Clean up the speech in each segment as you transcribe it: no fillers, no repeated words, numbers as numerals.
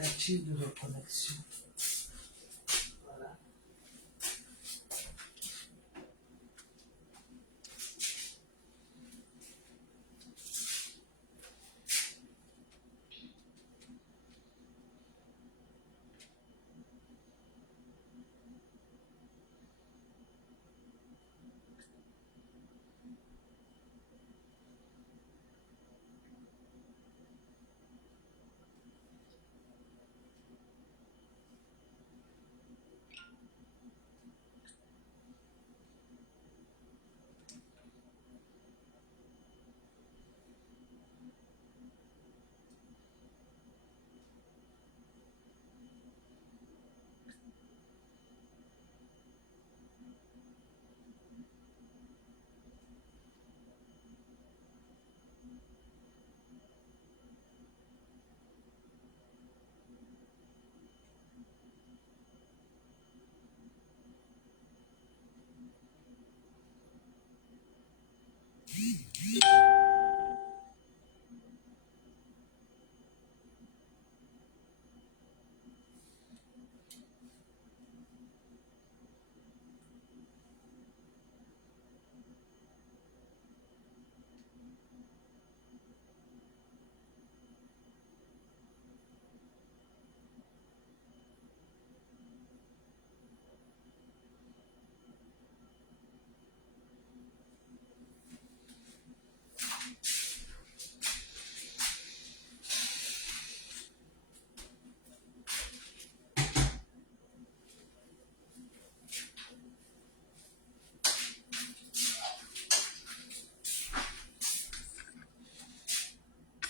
indicatif de reconnexion. Voilà.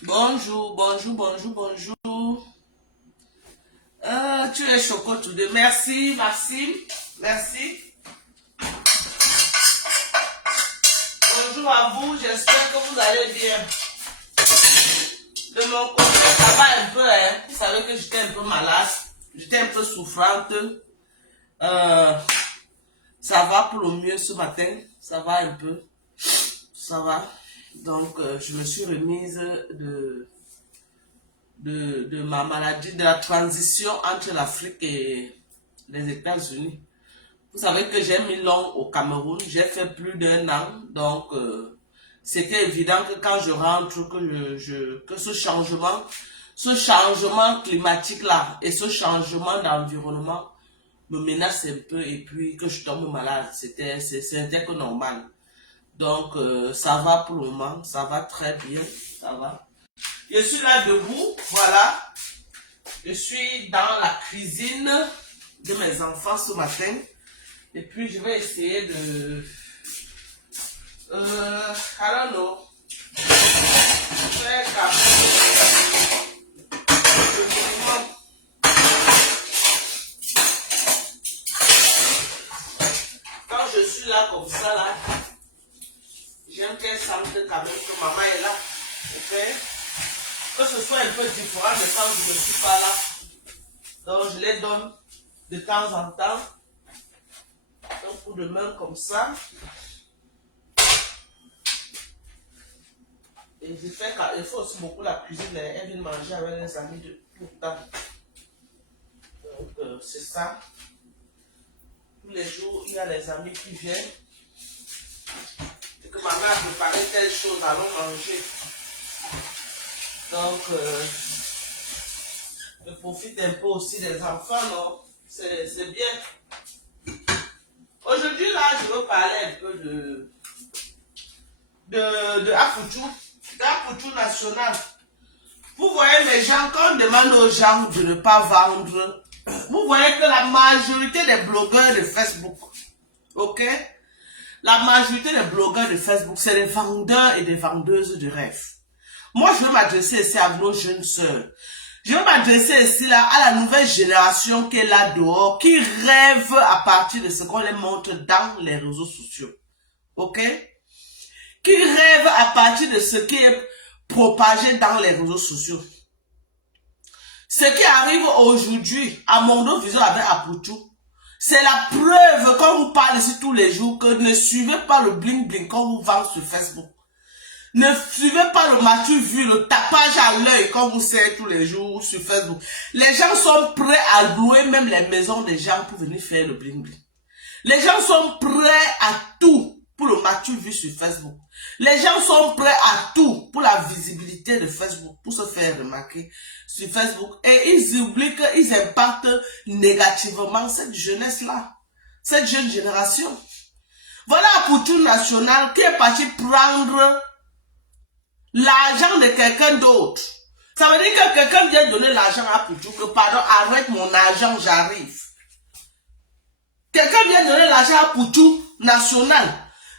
Bonjour, bonjour, bonjour, bonjour. Tu es choco tout de. Merci, Maxime. Merci. Bonjour à vous, j'espère que vous allez bien. De mon côté, ça va un peu, hein. Vous savez que j'étais un peu malade. J'étais un peu souffrante. Ça va pour le mieux ce matin. Ça va un peu. Ça va. Donc, je me suis remise de ma maladie, de la transition entre l'Afrique et les États-Unis. Vous savez que j'ai mis long au Cameroun, j'ai fait plus d'1 an, donc c'était évident que quand je rentre, que ce changement climatique là et ce changement d'environnement me menace un peu et puis que je tombe malade, c'était que normal. Donc ça va pour le moment, ça va très bien, ça va. Je suis là debout, voilà. Je suis dans la cuisine de mes enfants ce matin. Et puis je vais essayer de... I don't know. Faire le minimum. Quand je suis là comme ça, là, j'aime qu'elle sente quand même que maman est là. Ok? Que ce soit un peu différent de quand je ne suis pas là. Donc je les donne de temps en temps. Un coup de main comme ça. Et je fais quand il faut aussi beaucoup la cuisine. Elle vient manger avec les amis de tout le temps. Donc c'est ça. Tous les jours, il y a les amis qui viennent. Et que maman a préparé telle chose, allons manger. Donc je profite un peu aussi des enfants, non? C'est bien. Aujourd'hui, là, je veux parler un peu de Apuchou, d'Apuchou national. Vous voyez mes gens, quand on demande aux gens de ne pas vendre, vous voyez que la majorité des blogueurs de Facebook, ok? La majorité des blogueurs de Facebook, c'est des vendeurs et des vendeuses de rêves. Moi, je veux m'adresser ici à nos jeunes sœurs. Je veux m'adresser ici là à la nouvelle génération qui est là dehors, qui rêve à partir de ce qu'on les montre dans les réseaux sociaux. Ok? Qui rêve à partir de ce qui est propagé dans les réseaux sociaux. Ce qui arrive aujourd'hui à Mondo Vision avec Apuchou, c'est la preuve qu'on vous parle ici tous les jours que ne suivez pas le bling bling qu'on vous vend sur Facebook. Ne suivez pas le Mathieu vu, le tapage à l'œil quand vous servez tous les jours sur Facebook. Les gens sont prêts à louer même les maisons des gens pour venir faire le bling bling. Les gens sont prêts à tout pour le Mathieu vu sur Facebook. Les gens sont prêts à tout pour la visibilité de Facebook, pour se faire remarquer sur Facebook. Et ils oublient qu'ils impactent négativement cette jeunesse-là, cette jeune génération. Voilà Poutou National qui est parti prendre l'argent de quelqu'un d'autre. Ça veut dire que quelqu'un vient donner l'argent à Poutou, que pardon, arrête mon argent, j'arrive. Quelqu'un vient donner l'argent à Poutou National,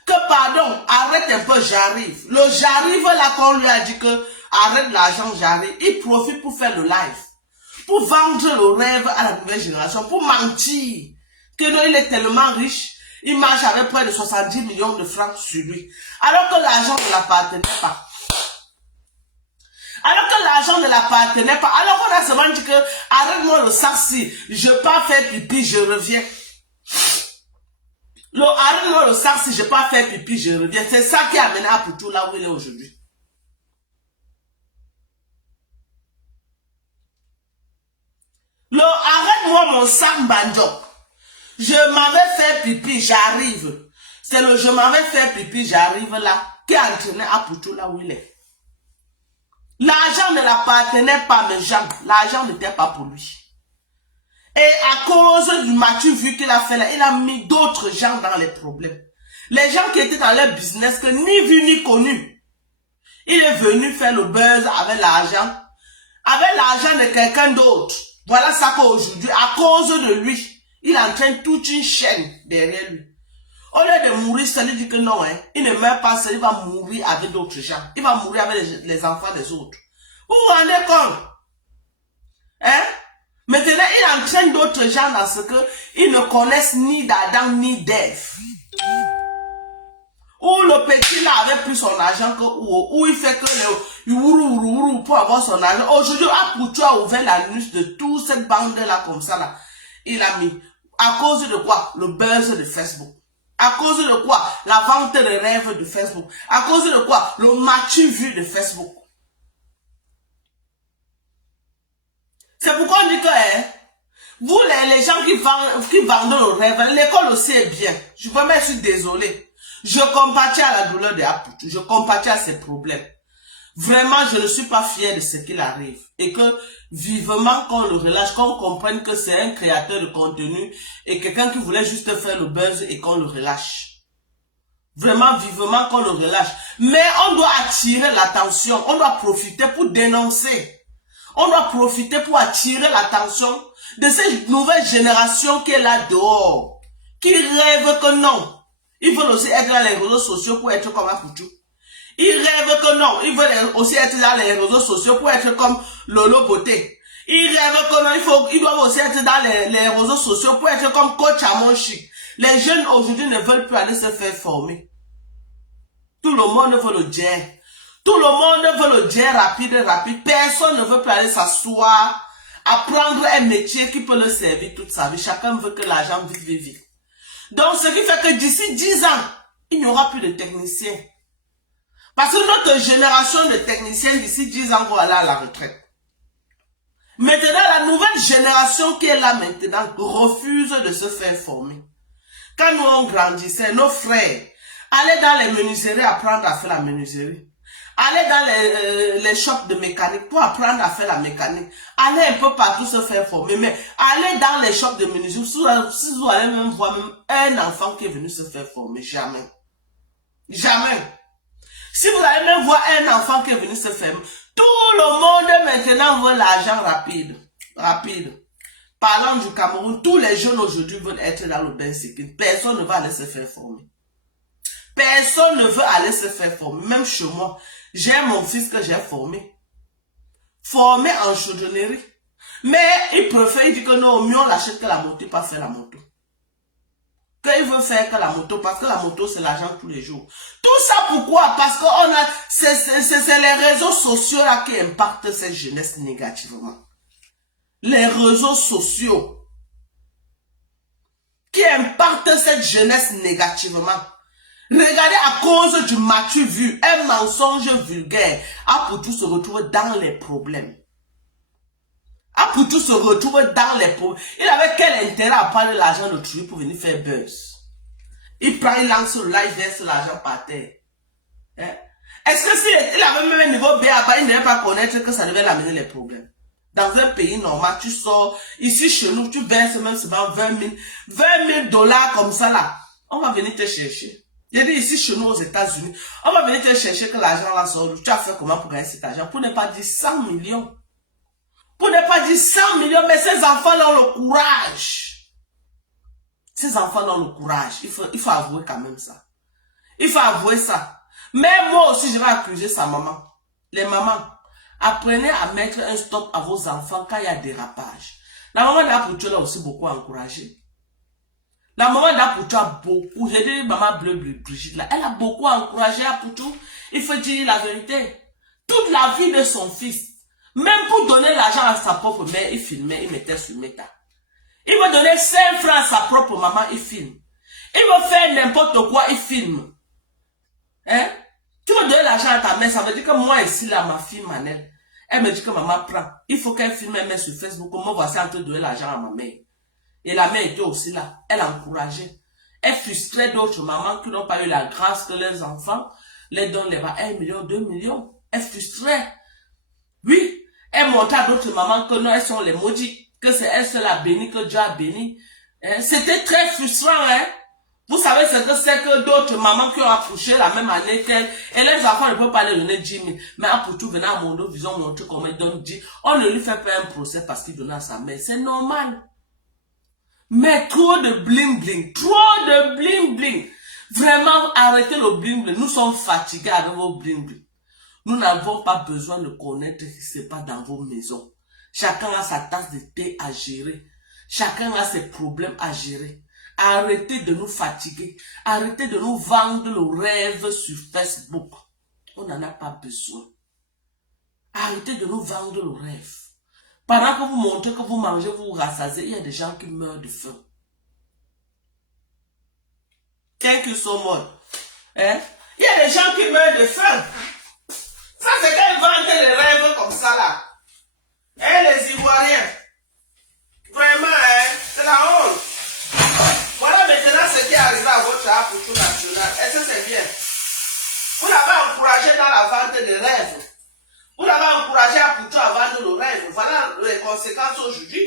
que pardon, arrête un peu, j'arrive. Le j'arrive là qu'on lui a dit que arrête l'argent, j'arrive. Il profite pour faire le live, pour vendre le rêve à la nouvelle génération, pour mentir. Que non, il est tellement riche, il marche avec près de 70 millions de francs sur lui. Alors que l'argent ne l'appartenait pas. Alors que l'argent ne l'appartenait pas. Alors qu'on a seulement dit que arrête-moi le sac-ci, je pars faire pipi, je reviens. Arrête-moi le sac-ci, je pars faire pipi, je reviens. C'est ça qui a amené à Poutou là où il est aujourd'hui. Arrête-moi mon sac banjo. Je m'avais fait pipi, j'arrive. C'est le je m'avais fait pipi, j'arrive là, qui a entraîné à Poutou là où il est. L'argent ne l'appartenait pas, mes gens. L'argent n'était pas pour lui. Et à cause du Mathieu vu qu'il a fait là, il a mis d'autres gens dans les problèmes. Les gens qui étaient dans leur business, que ni vu ni connu. Il est venu faire le buzz avec l'argent. Avec l'argent de quelqu'un d'autre. Voilà ça qu'aujourd'hui, à cause de lui, il entraîne toute une chaîne derrière lui. Au lieu de mourir, ça lui dit que non, hein, il ne meurt pas seul, il va mourir avec d'autres gens. Il va mourir avec les enfants des autres. Vous vous rendez compte? Hein? Maintenant, il entraîne d'autres gens dans ce que ils ne connaissent ni d'Adam ni d'Ève. Où le petit là avait plus son argent que où il fait que le pour avoir son argent. Aujourd'hui, Poutou a ouvert la nuit de toute cette bande là comme ça là. Il a mis. À cause de quoi? Le buzz de Facebook. À cause de quoi? La vente de rêves de Facebook. À cause de quoi? Le Mathieu vu de Facebook. C'est pourquoi on dit que, hein, vous les gens qui vendent le rêve, l'école aussi est bien. Je suis désolé. Je compatis à la douleur de Poutou. Je compatis à ses problèmes. Vraiment, je ne suis pas fier de ce qu'il arrive. Et que, vivement, qu'on le relâche, qu'on comprenne que c'est un créateur de contenu et quelqu'un qui voulait juste faire le buzz et qu'on le relâche. Vraiment, vivement, qu'on le relâche. Mais on doit attirer l'attention. On doit profiter pour dénoncer. On doit profiter pour attirer l'attention de cette nouvelle génération qui est là dehors. Qui rêve que non. Ils veulent aussi être dans les réseaux sociaux pour être comme Poutou. Ils rêvent que non. Ils veulent aussi être dans les réseaux sociaux pour être comme Lolo Beauté. Ils rêvent que non. Ils doivent aussi être dans les réseaux sociaux pour être comme Coach Amonchi. Les jeunes aujourd'hui ne veulent plus aller se faire former. Tout le monde veut le jet. Tout le monde veut le jet rapide. Personne ne veut plus aller s'asseoir, apprendre un métier qui peut le servir toute sa vie. Chacun veut que l'argent vive. Donc, ce qui fait que d'ici 10 ans, il n'y aura plus de techniciens. Parce que notre génération de techniciens, d'ici 10 ans, va aller à la retraite. Maintenant, la nouvelle génération qui est là maintenant refuse de se faire former. Quand nous on grandissait, nos frères allaient dans les menuiseries apprendre à faire la menuiserie. Allaient dans les shops de mécanique pour apprendre à faire la mécanique. Allez un peu partout se faire former. Mais allez dans les shops de menuiserie, si vous allez même voir même un enfant qui est venu se faire former. Jamais. Jamais. Si vous allez même voir un enfant qui est venu se faire, tout le monde maintenant veut l'argent rapide. Rapide. Parlant du Cameroun, tous les jeunes aujourd'hui veulent être dans le bain sécurité. Personne ne va aller se faire former. Personne ne veut aller se faire former. Même chez moi, j'ai mon fils que j'ai formé. Formé en chaudronnerie. Mais il préfère, il dit que non, mieux on l'achète que la moto, pas faire la moto. Qu'il veut faire que la moto, parce que la moto c'est l'argent tous les jours. Tout ça pourquoi? Parce que c'est les réseaux sociaux là qui impactent cette jeunesse négativement. Les réseaux sociaux qui impactent cette jeunesse négativement. Regardez, à cause du matu vu, un mensonge vulgaire, Apoutou se retrouve dans les problèmes. Apoutou se retrouve dans les problèmes. Il avait quel intérêt à prendre l'argent de Truy pour venir faire buzz? Il prend, il lance le live, verse l'argent par terre. Hein? Est-ce que s'il avait même un niveau B à bas, il ne devait pas connaître que ça devait l'amener les problèmes? Dans un pays normal, tu sors, ici chez nous, tu verses même seulement 20 000 dollars comme ça là. On va venir te chercher. J'ai dit ici chez nous aux États-Unis, on va venir te chercher que l'argent là sort. Tu as fait comment pour gagner cet argent? Pour ne pas dire 100 millions. Pour ne pas dire 100 millions, mais ces enfants ont le courage. Ces enfants ont le courage. Il faut avouer quand même ça. Il faut avouer ça. Mais moi aussi, je vais accuser sa maman. Les mamans, apprenez à mettre un stop à vos enfants quand il y a dérapage. La maman d'Apoutou l'a aussi beaucoup encouragé. La maman d'Apoutou a beaucoup, j'ai dit maman bleu Brigitte là, elle a beaucoup encouragé Apoutou. Il faut dire la vérité. Toute la vie de son fils, même pour donner l'argent à sa propre mère, il filmait, il mettait sur Meta. Il va donner 5 francs à sa propre maman, il filme. Il va faire n'importe quoi, il filme. Hein? Tu vas donner l'argent à ta mère, ça veut dire que moi ici, là, ma fille Manel, elle me dit que maman prend. Il faut qu'elle filme, elle met sur Facebook, moi voici en train de donner l'argent à ma mère. Et la mère était aussi là, elle encourageait. Elle frustrait d'autres mamans qui n'ont pas eu la grâce que leurs enfants les donnent les bas 1 million, 2 millions. Elle frustrait. Oui, elle montrait à d'autres mamans que non, elles sont les maudites, que c'est elle seule a béni, que Dieu a béni. Hein? C'était très frustrant, hein. Vous savez ce que c'est que d'autres mamans qui ont accouché la même année qu'elle, et les enfants ne peuvent pas les donner 10 000. Mais Apoutou venait à Mondo, ils ont montré comment ils donnent 10. On ne lui fait pas un procès parce qu'il donnait à sa mère. C'est normal. Mais trop de bling bling. Trop de bling bling. Vraiment, arrêtez le bling bling. Nous sommes fatigués avec vos bling bling. Nous n'avons pas besoin de connaître ce qui se passe dans vos maisons. Chacun a sa tasse de thé à gérer. Chacun a ses problèmes à gérer. Arrêtez de nous fatiguer. Arrêtez de nous vendre le rêve sur Facebook. On n'en a pas besoin. Arrêtez de nous vendre le rêve. Pendant que vous montrez que vous mangez, vous vous rassasiez, il y a des gens qui meurent de faim. Thank you so much. Hein? Il y a des gens qui meurent de faim. Ça, c'est quand ils vendent les rêves comme ça, là. Hein, les Ivoiriens. Vraiment, hein, c'est la honte. Voilà maintenant ce qui est arrivé à votre Apoutou national. Est-ce que c'est bien? Vous l'avez encouragé dans la vente des rêves. Vous l'avez encouragé Apoutou à vendre le rêve. Voilà les conséquences aujourd'hui.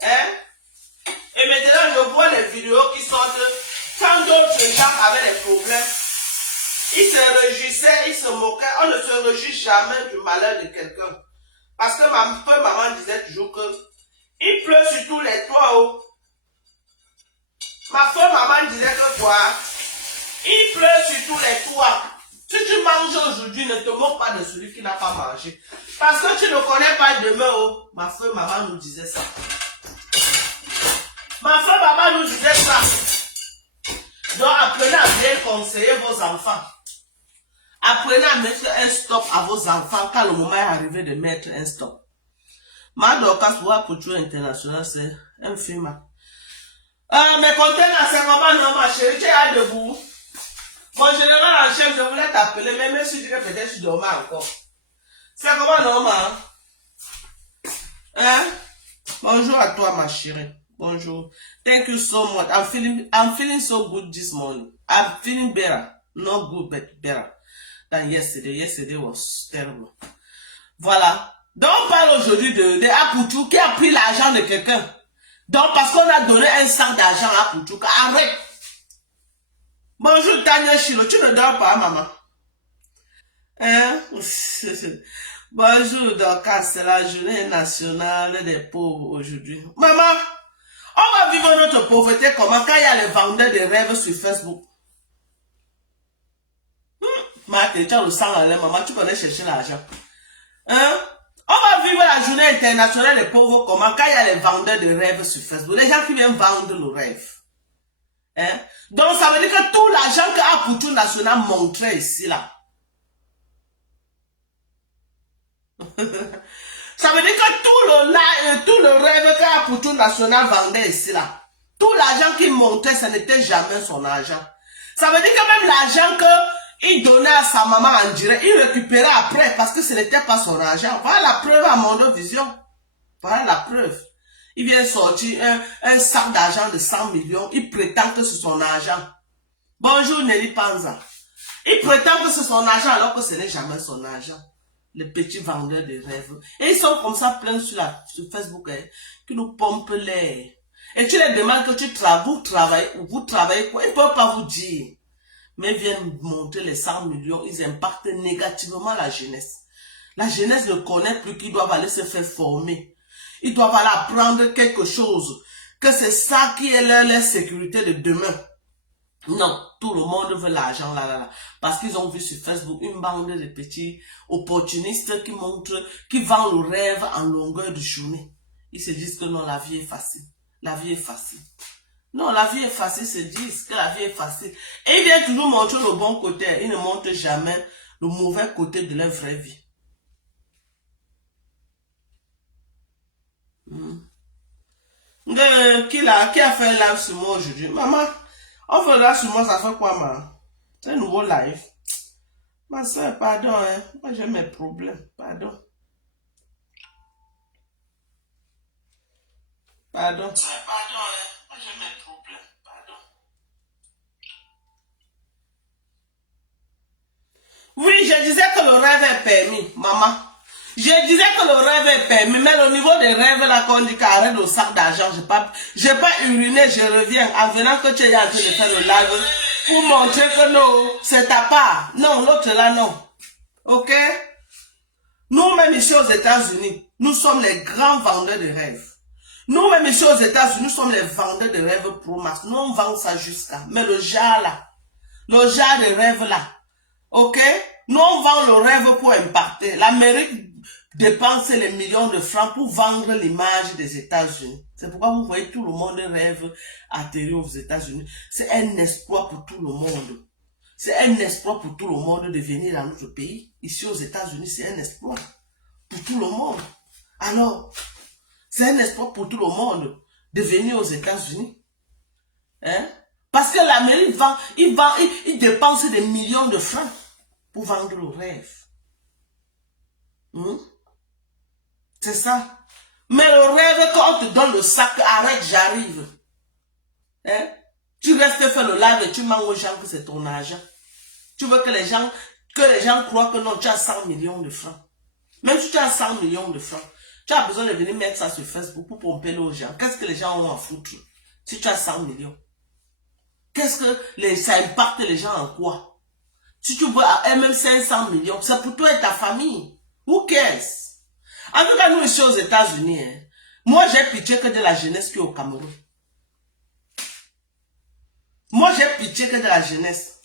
Hein? Et maintenant, je vois les vidéos qui sortent. Quand d'autres gens avaient des problèmes, ils se réjouissaient, ils se moquaient. On ne se réjouit jamais du malheur de quelqu'un. Parce que ma maman disait toujours que il pleut sur tous les toits. Oh. Ma maman disait que quoi? Il pleut sur tous les toits. Si tu manges aujourd'hui, ne te moque pas de celui qui n'a pas mangé. Parce que tu ne connais pas demain. Oh. Ma maman nous disait ça. Ma maman nous disait ça. Donc apprenez à bien conseiller vos enfants. Apprenez à mettre un stop à vos enfants quand le moment est arrivé de mettre un stop. Ma Dorcas pour Apoutou International, c'est un film. Mais contenant, c'est comment non, ma chérie, tu es là debout. Mon général en chef, je voulais t'appeler, mais même si tu dirais peut-être que tu dormais encore. C'est comment non, hein? Bonjour à toi, ma chérie. Bonjour. Thank you so much. I'm feeling so good this morning. I'm feeling better. Not good, but better than yesterday. Yesterday was terrible. Voilà. Donc, on parle aujourd'hui de Apoutou qui a pris l'argent de quelqu'un. Donc, parce qu'on a donné un sac d'argent à Apoutou. Arrête. Bonjour, Tania Chilo. Tu ne dors pas, maman? Hein? Bonjour, Dorcas. C'est la journée nationale des pauvres aujourd'hui. Maman, on va vivre notre pauvreté comment quand il y a les vendeurs de rêves sur Facebook? Martin, tu as le sang en l'air, maman, tu connais chercher l'argent. Hein? On va vivre la journée internationale des pauvres comment quand il y a les vendeurs de rêves sur Facebook. Les gens qui viennent vendre le rêve. Hein? Donc ça veut dire que tout l'argent que Apoutou National montrait ici là. Ça veut dire que tout le rêve que Apoutou National vendait ici là. Tout l'argent qu'il montrait, ce n'était jamais son argent. Ça veut dire que même l'argent qu'il donnait à sa maman en direct, il récupérait après parce que ce n'était pas son argent. Voilà la preuve à Mondovision. Voilà la preuve. Il vient sortir un sac d'argent de 100 millions. Il prétend que c'est son argent. Bonjour Nelly Panza. Il prétend que c'est son argent alors que ce n'est jamais son argent. Les petits vendeurs de rêves. Et ils sont comme ça pleins sur Facebook, qui nous pompent l'air. Et tu les demandes que vous travaillez quoi? Ils ne peuvent pas vous dire. Mais ils viennent monter les 100 millions, ils impactent négativement la jeunesse. La jeunesse ne connaît plus qu'ils doivent aller se faire former. Ils doivent aller apprendre quelque chose. Que c'est ça qui est leur sécurité de demain. Non, tout le monde veut l'argent là. Parce qu'ils ont vu sur Facebook une bande de petits opportunistes qui vendent le rêve en longueur de journée. Ils se disent que non, la vie est facile. La vie est facile. Non, la vie est facile, ils se disent que la vie est facile. Et ils viennent toujours montrer le bon côté. Ils ne montrent jamais le mauvais côté de leur vraie vie. Qui a fait un live sur moi aujourd'hui? Maman, on fait là sur moi, ça fait quoi, maman? C'est un nouveau live. Ma soeur, pardon, hein. Moi, j'ai mes problèmes. Pardon. Pardon. Pardon, hein. Moi, j'ai mes problèmes. Pardon. Oui, je disais que le rêve est permis, maman. Je disais que le rêve est permis, mais au niveau des rêves, là, qu'on dit qu'arrête le sac d'argent, j'ai pas uriné, je reviens, en venant que tu es en train de faire le live, pour montrer que non, c'est ta part. Non, l'autre là, non. Ok? Nous-mêmes ici aux États-Unis, nous sommes les grands vendeurs de rêves. Nous-mêmes ici aux États-Unis, nous sommes les vendeurs de rêves Pro Max. Nous, on vend ça jusqu'à. Mais le genre là, le genre de rêve là, ok? Nous, on vend le rêve pour impacter. L'Amérique dépense les millions de francs pour vendre l'image des États-Unis. C'est pourquoi vous voyez tout le monde rêve atterrir aux États-Unis. C'est un espoir pour tout le monde. C'est un espoir pour tout le monde de venir dans notre pays. Ici aux États-Unis, c'est un espoir pour tout le monde. Alors, c'est un espoir pour tout le monde de venir aux États-Unis. Hein? Parce que l'Amérique il dépense des millions de francs pour vendre le rêve. C'est ça. Mais le rêve, quand on te donne le sac, arrête, j'arrive. Hein? Tu restes faire le live et tu manges aux gens que c'est ton argent. Tu veux que les gens croient que non, tu as 100 millions de francs. Même si tu as 100 millions de francs, tu as besoin de venir mettre ça sur Facebook pour pomper aux gens. Qu'est-ce que les gens ont à foutre si tu as 100 millions? Qu'est-ce que ça impacte les gens en quoi? Si tu veux même 500 millions, c'est pour toi et ta famille. Who cares? En tout cas, nous ici aux États-Unis, hein, moi j'ai pitié que de la jeunesse qui est au Cameroun. Moi j'ai pitié que de la jeunesse.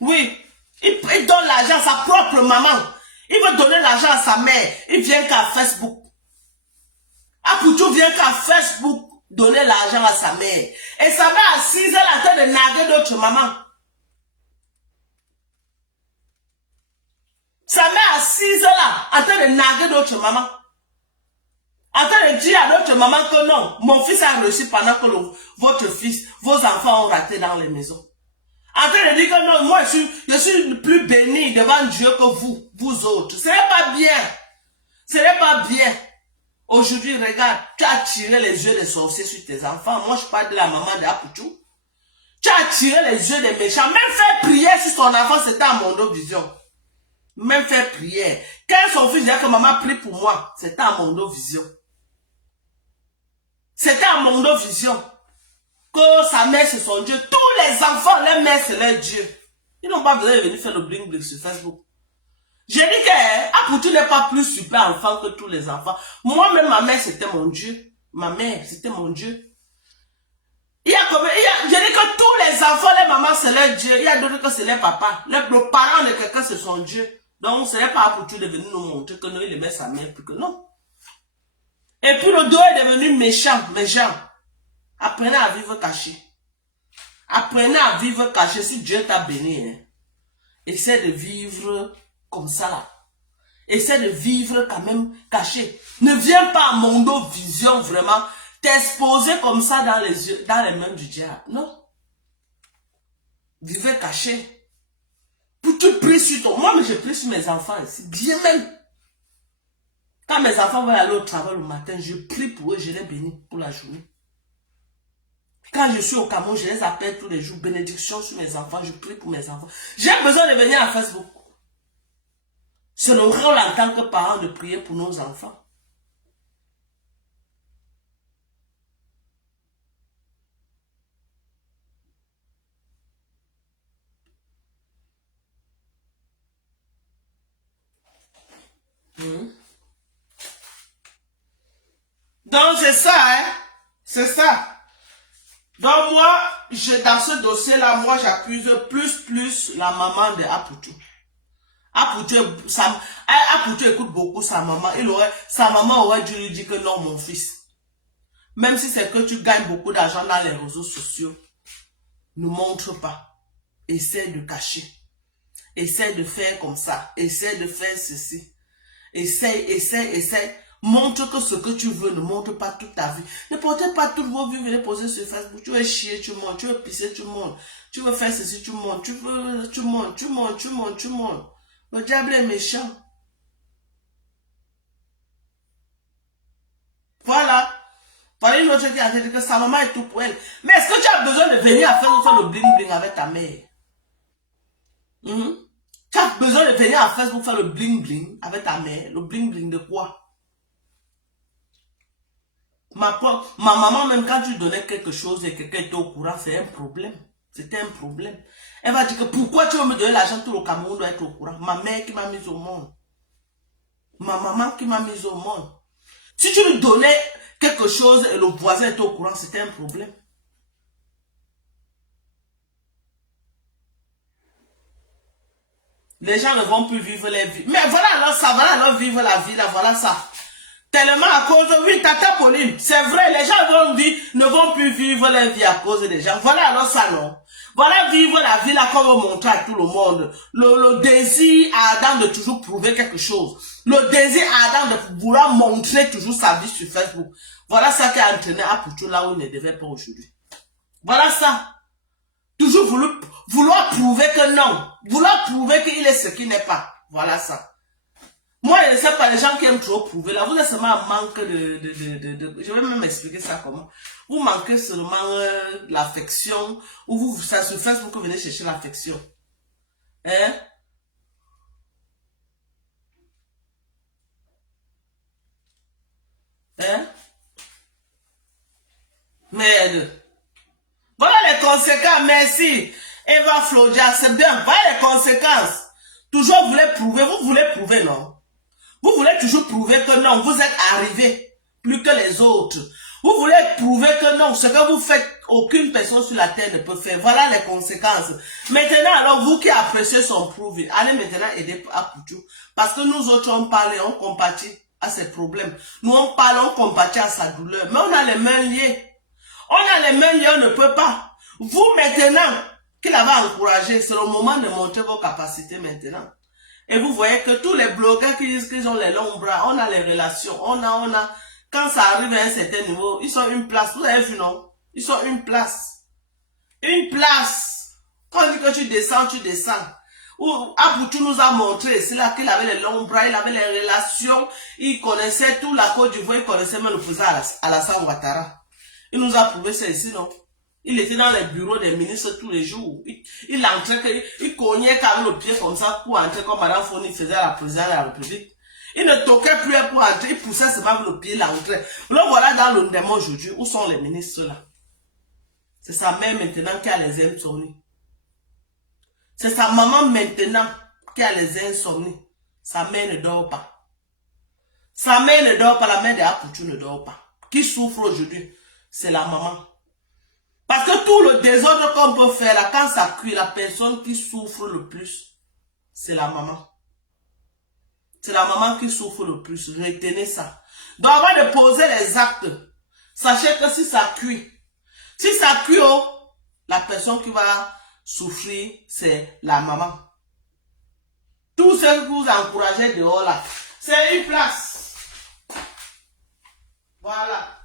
Oui, il donne l'argent à sa propre maman. Il veut donner l'argent à sa mère. Il vient qu'à Facebook. Apoutou vient qu'à Facebook donner l'argent à sa mère. Et sa mère assise à la tête de narguer d'autres mamans. Sa mère assise là, en train de narguer d'autres mamans. En train de dire à d'autres mamans que non, mon fils a réussi pendant que vos enfants ont raté dans les maisons. En train de dire que non, moi je suis plus béni devant Dieu que vous autres. Ce n'est pas bien. Ce n'est pas bien. Aujourd'hui, regarde, tu as tiré les yeux des sorciers sur tes enfants. Moi, je parle de la maman d'Apoutou. Tu as tiré les yeux des méchants. Même faire prière sur son enfant, c'était à Mondovision. Même faire prière. Quand son fils disait que maman prie pour moi, c'était à Mondovision. C'était à Mondovision. Que sa mère c'est son Dieu. Tous les enfants, leur mère c'est leur Dieu. Ils n'ont pas besoin de venir faire le bling bling sur Facebook. J'ai dit que Apoutou n'est pas plus super enfant que tous les enfants. Moi-même, ma mère c'était mon Dieu. Ma mère c'était mon Dieu. J'ai dit que tous les enfants, les mamans c'est leur Dieu. Il y a d'autres que c'est leur papa. Le parent de quelqu'un c'est son Dieu. Donc ce n'est pas Apoutou de venir nous montrer que non, il aimait sa mère plus que non. Et puis le dos est devenu méchant. Apprenez à vivre caché. Apprenez à vivre caché si Dieu t'a béni. Hein. Essaie de vivre comme ça là. Essaie de vivre quand même caché. Ne viens pas à Mondovision vraiment t'exposer comme ça dans les yeux, dans les mains du diable. Non. Vivez caché. Pour tu pries sur toi. Moi, mais je prie sur mes enfants ici. Bien même. Quand mes enfants vont aller au travail le matin, je prie pour eux, je les bénis pour la journée. Quand je suis au Cameroun, je les appelle tous les jours. Bénédiction sur mes enfants, je prie pour mes enfants. J'ai besoin de venir à Facebook. C'est notre rôle en tant que parents de prier pour nos enfants. Donc c'est ça, hein. C'est ça. Donc moi, dans ce dossier-là, moi j'accuse plus la maman de Apoutou. Apoutou écoute beaucoup sa maman. Sa maman aurait dû lui dire que non, mon fils. Même si c'est que tu gagnes beaucoup d'argent dans les réseaux sociaux, ne montre pas. Essaie de cacher. Essaie de faire comme ça. Essaie de faire ceci. Essaie. Montre que ce que tu veux, ne montre pas toute ta vie. Ne portez pas toutes vos vies, venez poser sur Facebook. Tu veux chier, tu montes. Tu veux pisser, tu montes. Tu veux faire ceci, tu montes. Tu montes. Le diable est méchant. Voilà. Voilà une autre qui a dit que sa maman est tout pour elle. Mais est-ce que tu as besoin de venir à faire le bling bling avec ta mère? Tu as besoin de venir à Facebook faire le bling bling avec ta mère? Le bling bling de quoi? Ma maman, même quand tu donnais quelque chose et quelqu'un était au courant, c'est un problème. C'était un problème. Elle va dire que pourquoi tu veux me donner l'argent, tout le Cameroun doit être au courant. Ma mère qui m'a mise au monde. Ma maman qui m'a mise au monde. Si tu lui donnais quelque chose et le voisin était au courant, c'était un problème. Les gens ne vont plus vivre leur vie. Mais voilà alors ça, voilà alors vivre la vie là, voilà ça. Tellement à cause, oui, Tata Pauline, c'est vrai, les gens ne vont plus vivre leur vie à cause des gens. Voilà alors ça, non. Voilà vivre la vie là comme on montre à tout le monde. Le désir ardent de toujours prouver quelque chose. Le désir ardent de vouloir montrer toujours sa vie sur Facebook. Voilà ça qui a entraîné Apoutou là où il ne devait pas aujourd'hui. Voilà ça. Toujours vouloir prouver que non. Vouloir prouver qu'il est ce qu'il n'est pas. Voilà ça. Moi, je ne sais pas, les gens qui aiment trop prouver, là, vous êtes seulement un manque je vais même expliquer ça comment. Vous manquez seulement l'affection, ou ça se fait pour que vous venez chercher l'affection. Hein? Hein? Merde. Voilà les conséquences, merci. Eva Flodia, c'est bien, voilà les conséquences. Toujours vous voulez prouver, non? Vous voulez toujours prouver que non, vous êtes arrivé plus que les autres. Vous voulez prouver que non, ce que vous faites, aucune personne sur la terre ne peut faire. Voilà les conséquences. Maintenant, alors, vous qui appréciez son prouvé, allez maintenant aider Apoutou. Parce que nous autres, on parle et on compatit à ses problèmes. Nous, on parle, on compatit à sa douleur. Mais on a les mains liées. On a les mains liées, on ne peut pas. Vous, maintenant, qui l'avez encouragé, c'est le moment de montrer vos capacités maintenant. Et vous voyez que tous les blogueurs qui disent qu'ils ont les longs bras, on a les relations, on a, quand ça arrive à un certain niveau, ils sont une place. Vous avez vu, non? Ils sont une place. Une place. Quand on dit que tu descends, tu descends. Apoutou nous a montré, c'est là qu'il avait les longs bras, il avait les relations, il connaissait tout la Côte d'Ivoire, il connaissait même le président Alassane Ouattara. Il nous a prouvé ça ici, non? Il était dans les bureaux des ministres tous les jours. Il entrait, il cognait avec le pied comme ça pour entrer comme Madame Foni faisait à la présidente de la République. Il ne toquait plus pour entrer, il poussait seulement avec le pied, il entrait. Là, voilà dans le démon aujourd'hui, où sont les ministres là? C'est sa mère maintenant qui a les insomnies. C'est sa maman maintenant qui a les insomnies. Sa mère ne dort pas. Sa mère ne dort pas, la mère de Apoutou ne dort pas. Qui souffre aujourd'hui? C'est la maman. Parce que tout le désordre qu'on peut faire là, quand ça cuit, la personne qui souffre le plus, c'est la maman. C'est la maman qui souffre le plus. Retenez ça. Donc avant de poser les actes, sachez que si ça cuit, oh, la personne qui va souffrir, c'est la maman. Tout ce que vous encouragez dehors là, c'est une place. Voilà.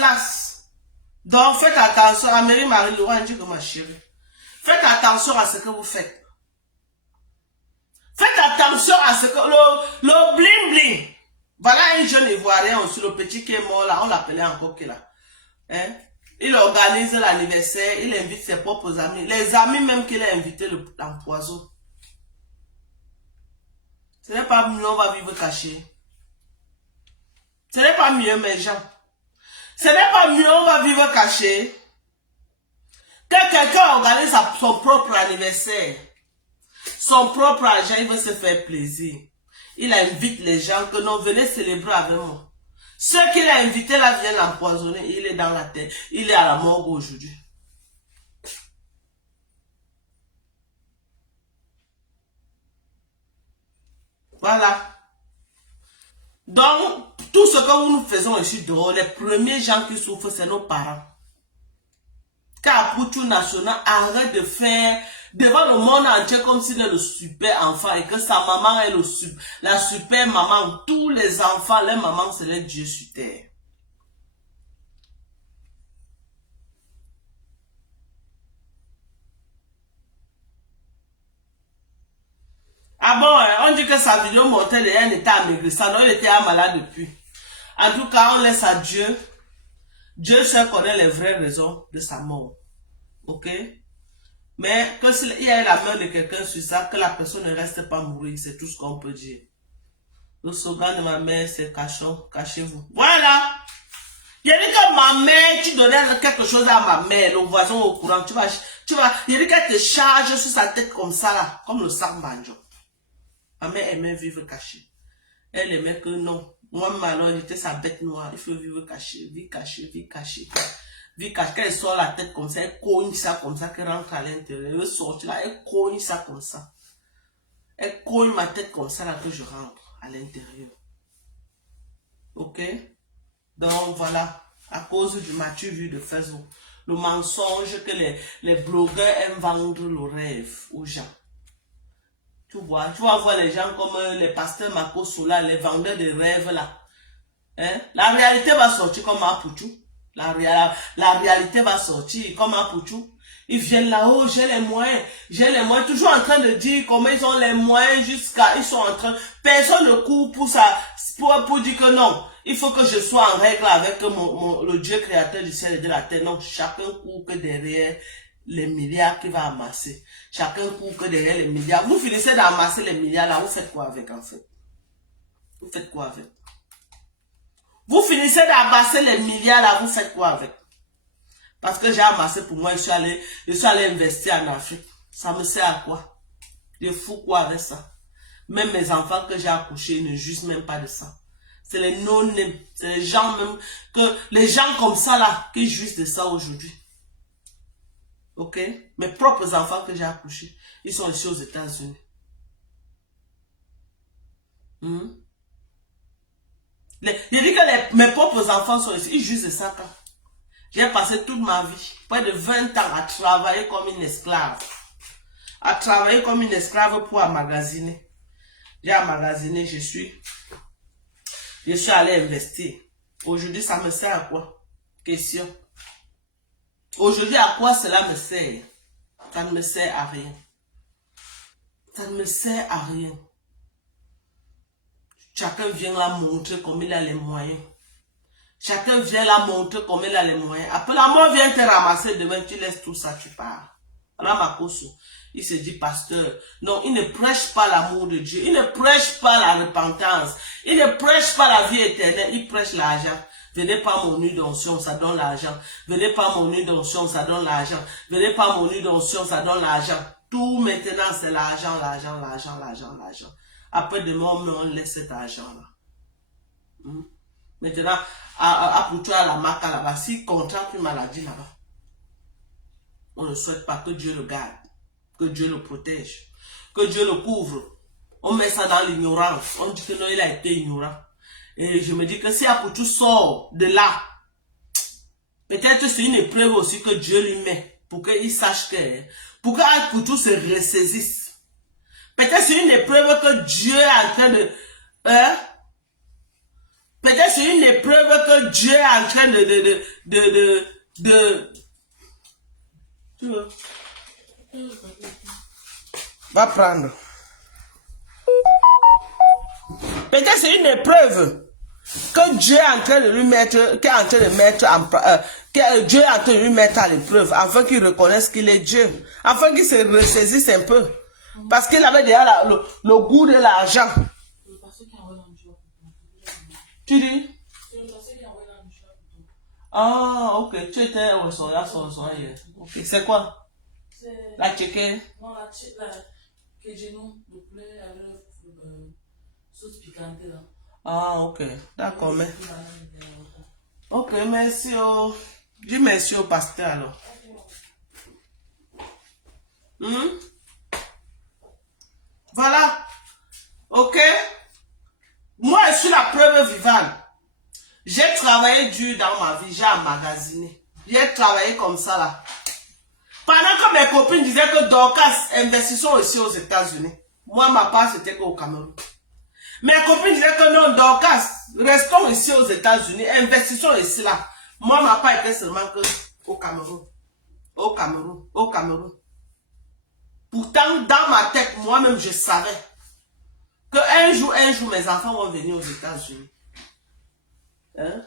place. Donc, faites attention. Amélie Marie-Laurent dit que ma chérie. Faites attention à ce que vous faites. Faites attention à ce que... Le bling bling. Voilà un jeune Ivoirien aussi, le petit qui est mort là. On l'appelait encore qui là. Hein? Il organise l'anniversaire. Il invite ses propres amis. Les amis même qu'il a invité l'empoison. Ce n'est pas mieux, on va vivre caché. Ce n'est pas mieux, mes gens. Ce n'est pas mieux, on va vivre caché. Que quelqu'un organise son propre anniversaire. Son propre argent, il veut se faire plaisir. Il invite les gens que non, venez célébrer avec moi. Ceux qu'il a invités là viennent l'empoisonner. Il est dans la tête. Il est à la morgue aujourd'hui. Voilà. Donc, tout ce que nous faisons ici dehors, les premiers gens qui souffrent, c'est nos parents. Car pour tout national, arrête de faire devant le monde entier comme s'il est le super enfant et que sa maman est la super maman. Tous les enfants, les mamans, c'est les dieux sur terre. Ah bon, on dit que sa vidéo montrait un état amaigrissant, non, il était malade depuis. En tout cas, on laisse à Dieu. Dieu seul connaît les vraies raisons de sa mort. Ok? Mais que s'il y a la main de quelqu'un sur ça, que la personne ne reste pas mourir, c'est tout ce qu'on peut dire. Le slogan de ma mère, c'est cachez-vous. Voilà! Il dit que ma mère, tu donnais quelque chose à ma mère, le voisin au courant, il dit qu'elle te charge sur sa tête comme ça, là, comme le sac banjo. Ma mère aimait vivre cachée. Elle aimait que non. Moi, alors, j'étais sa bête noire. Il faut vivre caché, vie cachée, vie cachée. Vie cachée. Quand elle sort la tête comme ça, elle cogne ça comme ça, qu'elle rentre à l'intérieur. Elle sort là, elle cogne ça comme ça. Elle cogne ma tête comme ça, là, que je rentre à l'intérieur. Ok? Donc, voilà. À cause du mature vu de Facebook. Le mensonge que les blogueurs aiment vendre le rêve aux gens. Tu vas voir les gens comme les pasteurs Marco Sola, les vendeurs de rêves là. Hein? La réalité va sortir comme un pouchou. La réalité va sortir comme un pouchou. Ils viennent là-haut, j'ai les moyens, toujours en train de dire comment ils ont les moyens ils sont en train, personne ne court pour ça, pour dire que non, il faut que je sois en règle avec le Dieu créateur du ciel et de la terre. Non, chacun court que derrière les milliards qu'il va amasser. Chacun court que derrière les milliards. Vous finissez d'amasser les milliards là, vous faites quoi avec en fait? Vous faites quoi avec? Vous finissez d'amasser les milliards là, vous faites quoi avec? Parce que j'ai amassé pour moi, je suis allé investir en Afrique. Ça me sert à quoi? Je fous quoi avec ça? Même mes enfants que j'ai accouchés ne jouissent même pas de ça. C'est les non-name, c'est les gens même, les gens comme ça là, qui jouissent de ça aujourd'hui. Ok? Mes propres enfants que j'ai accouchés, ils sont ici aux États-Unis. Je dis que mes propres enfants sont ici, ils jouissent de ça quand? J'ai passé toute ma vie, près de 20 ans, à travailler comme une esclave. À travailler comme une esclave pour emmagasiner. J'ai emmagasiné, je suis allé investir. Aujourd'hui, ça me sert à quoi? Question. Aujourd'hui, à quoi cela me sert? Ça ne me sert à rien. Ça ne me sert à rien. Chacun vient là montrer comme il a les moyens. Chacun vient là montrer comme il a les moyens. Après la mort vient te ramasser demain, tu laisses tout ça, tu pars. Ramakoso, il se dit pasteur. Non, il ne prêche pas l'amour de Dieu. Il ne prêche pas la repentance. Il ne prêche pas la vie éternelle. Il prêche l'argent. Venez pas mon nuit d'onction, ça donne l'argent. Venez pas mon nuit d'onction, ça donne l'argent. Venez pas mon nuit d'onction, ça donne l'argent. Tout maintenant, c'est l'argent, l'argent, l'argent, l'argent, l'argent. Après demain, on laisse cet argent-là. Maintenant, à toi la marque là-bas, si contracte une maladie là-bas, on ne souhaite pas que Dieu le garde, que Dieu le protège, que Dieu le couvre. On met ça dans l'ignorance. On dit que non, il a été ignorant. Et je me dis que si Apoutou sort de là, peut-être c'est une épreuve aussi que Dieu lui met pour qu'il sache que, pour qu'Apoutou se ressaisisse. Peut-être c'est une épreuve que Dieu est en train de... Peut-être c'est une épreuve que Dieu est en train de... Tu veux? Va prendre. Peut-être c'est une épreuve que Dieu est en train de lui mettre, qui est en train de mettre que Dieu est en train de lui mettre à l'épreuve, afin qu'il reconnaisse qu'il est Dieu, afin qu'il se ressaisisse un peu. Parce qu'il avait déjà le goût de l'argent. Tu dis? Ah, ok. Tu étais au soya hier. Ok, c'est quoi? La tchéké? Non, la que j'ai non, le poulet avec sauce piquante là. Ah, ok. D'accord, mais. Ok, merci. Dis merci au pasteur alors. Voilà. Ok. Moi, je suis la preuve vivante. J'ai travaillé dur dans ma vie, j'ai emmagasiné. J'ai travaillé comme ça là. Pendant que mes copines disaient que Dorcas, investissons ici aux États-Unis. Moi, ma part, c'était qu'au Cameroun. Mes copines disaient que non, Dorcas, restons ici aux États-Unis, investissons ici là. Moi, ma part était seulement que au Cameroun. Au Cameroun, au Cameroun. Pourtant, dans ma tête, moi-même, je savais que un jour, mes enfants vont venir aux États-Unis. Hein?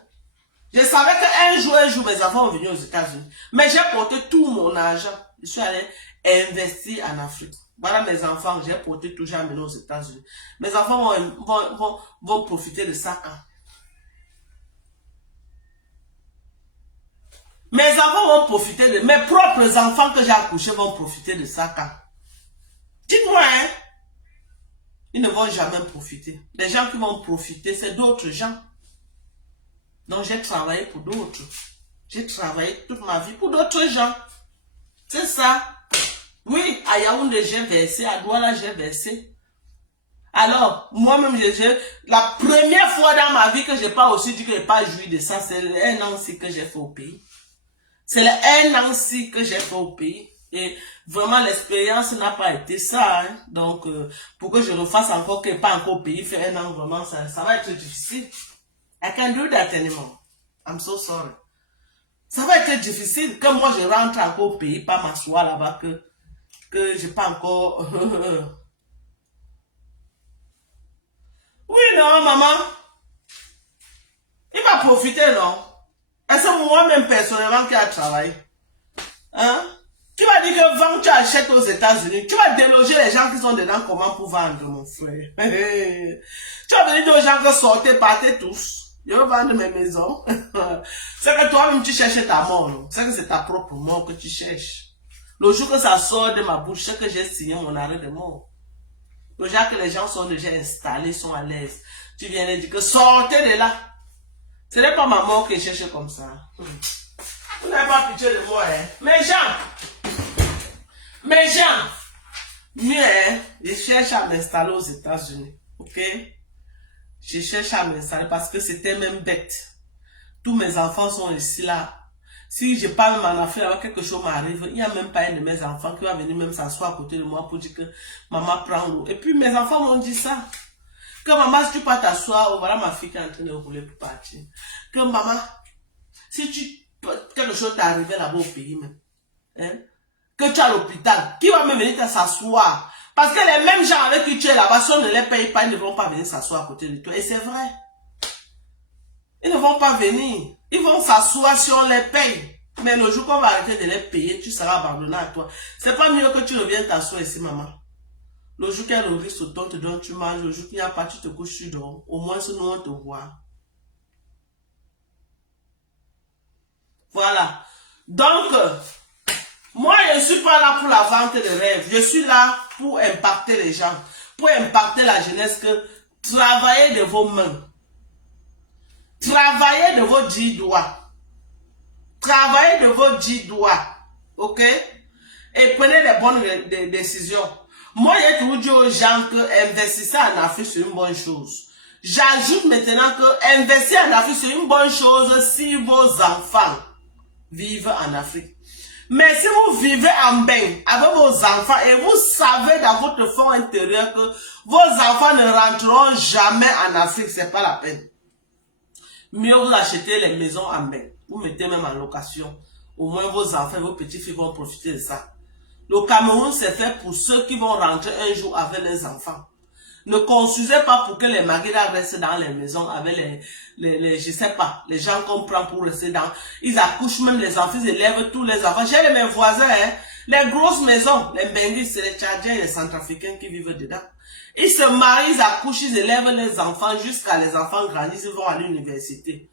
Je savais qu'un jour, mes enfants vont venir aux États-Unis. Mais j'ai porté tout mon argent. Je suis allé investir en Afrique. Voilà mes enfants, j'ai porté tout, j'ai amené aux États-Unis. Mes enfants vont profiter de ça quand? Mes enfants vont profiter de... Mes propres enfants que j'ai accouchés vont profiter de ça quand? Dites-moi, hein? Ils ne vont jamais profiter. Les gens qui vont profiter, c'est d'autres gens. Donc, j'ai travaillé pour d'autres. J'ai travaillé toute ma vie pour d'autres gens. C'est ça. Oui, à Yaoundé, j'ai versé. À Douala, j'ai versé. Alors, moi-même, la première fois dans ma vie que je n'ai pas aussi dit que je n'ai pas joui de ça, c'est un an aussi que j'ai fait au pays. C'est un an aussi que j'ai fait au pays. Et vraiment, l'expérience n'a pas été ça. Hein. Donc, pour que je refasse encore, que pas encore au pays, faire un an, vraiment, ça va être difficile. I can do that anymore. I'm so sorry. Ça va être difficile que moi je rentre encore au pays, pas m'asseoir là-bas, que je pas encore... Oui, non, maman. Il va profiter, non? Et c'est moi-même personnellement qui a travaillé. Hein? Tu vas dire que vendre, tu achètes aux États-Unis. Tu vas déloger les gens qui sont dedans, comment pour vendre, mon frère? Tu vas venir dire aux gens que sortez, partez tous. Je veux vendre mes maisons. C'est que toi-même tu cherches ta mort. C'est que c'est ta propre mort que tu cherches. Le jour que ça sort de ma bouche, c'est que j'ai signé mon arrêt de mort. Le jour que les gens sont déjà installés, sont à l'aise. Tu viens de dire que sortez de là. Ce n'est pas ma mort que je cherche comme ça. Vous n'avez pas pitié de moi, hein. Mes gens, mieux, hein, je cherche à m'installer aux États-Unis. Ok? Je cherche à m'installer parce que c'était même bête. Tous mes enfants sont ici là. Si je parle même en Afrique, alors quelque chose m'arrive, il n'y a même pas un de mes enfants qui va venir même s'asseoir à côté de moi pour dire que maman prend l'eau. Et puis mes enfants m'ont dit ça. Que maman, si tu peux t'asseoir, oh, voilà ma fille qui est en train de rouler pour partir. Que maman, si quelque chose t'est arrivé là-bas au pays même, hein, que tu es à l'hôpital, qui va même venir s'asseoir? Parce que les mêmes gens avec qui tu es là-bas, si on ne les paye pas, ils ne vont pas venir s'asseoir à côté de toi. Et c'est vrai. Ils ne vont pas venir. Ils vont s'asseoir si on les paye. Mais le jour qu'on va arrêter de les payer, tu seras abandonné à toi. C'est pas mieux que tu reviennes t'asseoir ici, maman. Le jour qu'il y a le riz au te donne, tu manges. Le jour qu'il n'y a pas, tu te couches, tu dors. Au moins, nous, on te voit. Voilà. Donc, moi, je ne suis pas là pour la vente de rêves. Je suis là pour impacter les gens. Pour impacter la jeunesse que travaillez de vos mains. Travaillez de vos 10 doigts. Travaillez de vos 10 doigts. Ok? Et prenez les bonnes décisions. Moi, j'ai toujours dit aux gens que investir en Afrique, c'est une bonne chose. J'ajoute maintenant que investir en Afrique, c'est une bonne chose si vos enfants vivent en Afrique. Mais si vous vivez en bain avec vos enfants et vous savez dans votre fond intérieur que vos enfants ne rentreront jamais en Afrique, c'est pas la peine. Mieux vous achetez les maisons en bain. Vous mettez même en location. Au moins vos enfants, vos petits-filles vont profiter de ça. Le Cameroun, c'est fait pour ceux qui vont rentrer un jour avec les enfants. Ne construisez pas pour que les maguilas restent dans les maisons avec je sais pas, les gens qu'on prend pour rester dans. Ils accouchent même les enfants, ils élèvent tous les enfants. J'ai mes voisins, hein, les grosses maisons, les Benguis, c'est les Tchadiens et les Centrafricains qui vivent dedans. Ils se marient, ils accouchent, ils élèvent les enfants jusqu'à les enfants grandissent, ils vont à l'université.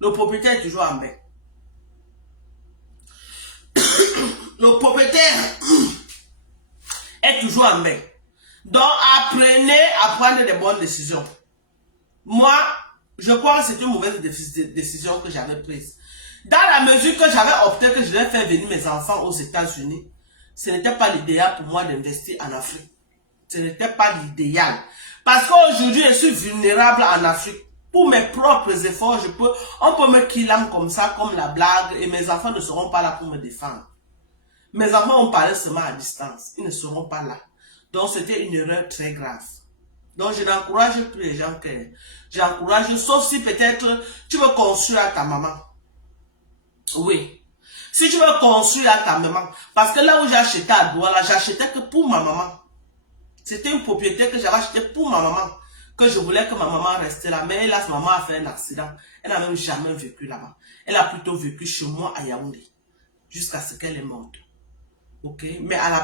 Le propriétaire est toujours en bain. Le propriétaire est toujours en bain. Donc, apprenez à prendre des bonnes décisions. Moi, je crois que c'est une mauvaise décision que j'avais prise. Dans la mesure que j'avais opté que je vais faire venir mes enfants aux États-Unis, ce n'était pas l'idéal pour moi d'investir en Afrique. Ce n'était pas l'idéal. Parce qu'aujourd'hui, je suis vulnérable en Afrique. Pour mes propres efforts, on peut me killer comme ça, comme la blague, et mes enfants ne seront pas là pour me défendre. Mes enfants ont parlé seulement à distance. Ils ne seront pas là. Donc, c'était une erreur très grave. Donc, je n'encourage plus les gens que... J'encourage, sauf si peut-être tu veux construire à ta maman. Oui. Si tu veux construire à ta maman. Parce que là où j'ai acheté à Douala, j'achetais que pour ma maman. C'était une propriété que j'avais achetée pour ma maman. Que je voulais que ma maman reste là. Mais là, sa maman a fait un accident. Elle n'a même jamais vécu là-bas. Elle a plutôt vécu chez moi à Yaoundé. Jusqu'à ce qu'elle est morte. Ok? Mais à la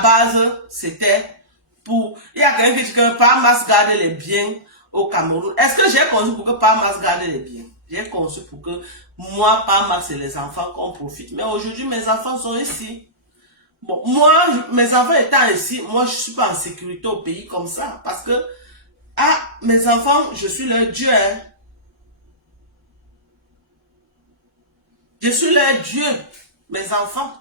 base, c'était pour... Il y a quelqu'un qui dit que Palmas garde les biens au Cameroun. Est-ce que j'ai conçu pour que Palmas garde les biens? J'ai conçu pour que moi, Palmas et les enfants qu'on profite. Mais aujourd'hui, mes enfants sont ici. Bon, moi, mes enfants étant ici, moi, je ne suis pas en sécurité au pays comme ça. Parce que, mes enfants, je suis leur Dieu. Hein. Je suis leur Dieu, mes enfants.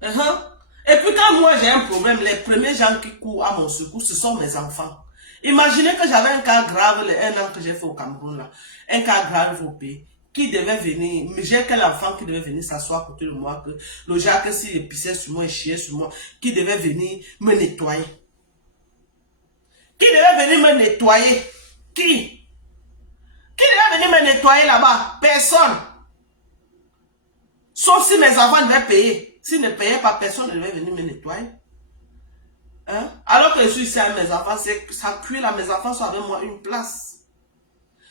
Et puis quand moi j'ai un problème, les premiers gens qui courent à mon secours, ce sont mes enfants. Imaginez que j'avais un cas grave, un an que j'ai fait au Cameroun, là, un cas grave au pays, qui devait venir, mais j'ai quel enfant qui devait venir s'asseoir à côté de moi, que le Jacques, s'il pissait sur moi et chiait sur moi, qui devait venir me nettoyer. Qui devait venir me nettoyer? Qui devait venir me nettoyer là-bas? Personne. Sauf si mes enfants devaient payer. S'ils ne payaient pas, personne ne devait venir me nettoyer. Hein? Alors que je suis ici avec mes enfants, ça cuit là, mes enfants sont avec moi une place.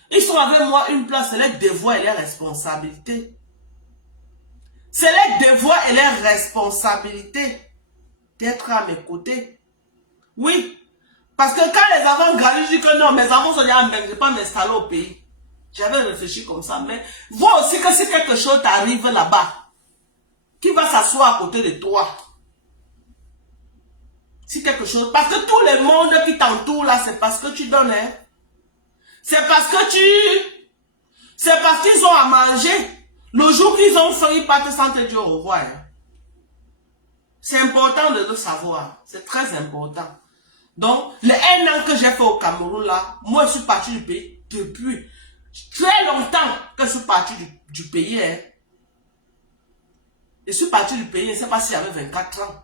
Ils sont avec moi une place, c'est les devoirs et les responsabilités. C'est les devoirs et les responsabilités d'être à mes côtés. Oui. Parce que quand les enfants grandissent, je dis que non, mes enfants sont déjà en Belgique, je ne vais pas m'installer au pays. J'avais réfléchi comme ça, mais vois aussi que si quelque chose t'arrive là-bas, qui va s'asseoir à côté de toi? Si quelque chose... Parce que tout le monde qui t'entoure là, c'est parce que tu donnes. Hein? C'est parce que c'est parce qu'ils ont à manger. Le jour qu'ils ont faim, ils partent sans te dire au revoir. Hein? C'est important de le savoir. C'est très important. Donc, les 1 an que j'ai fait au Cameroun là, moi je suis parti du pays depuis très longtemps que je suis parti du pays. Hein? Je suis parti du pays, je ne sais pas si j'avais 24 ans.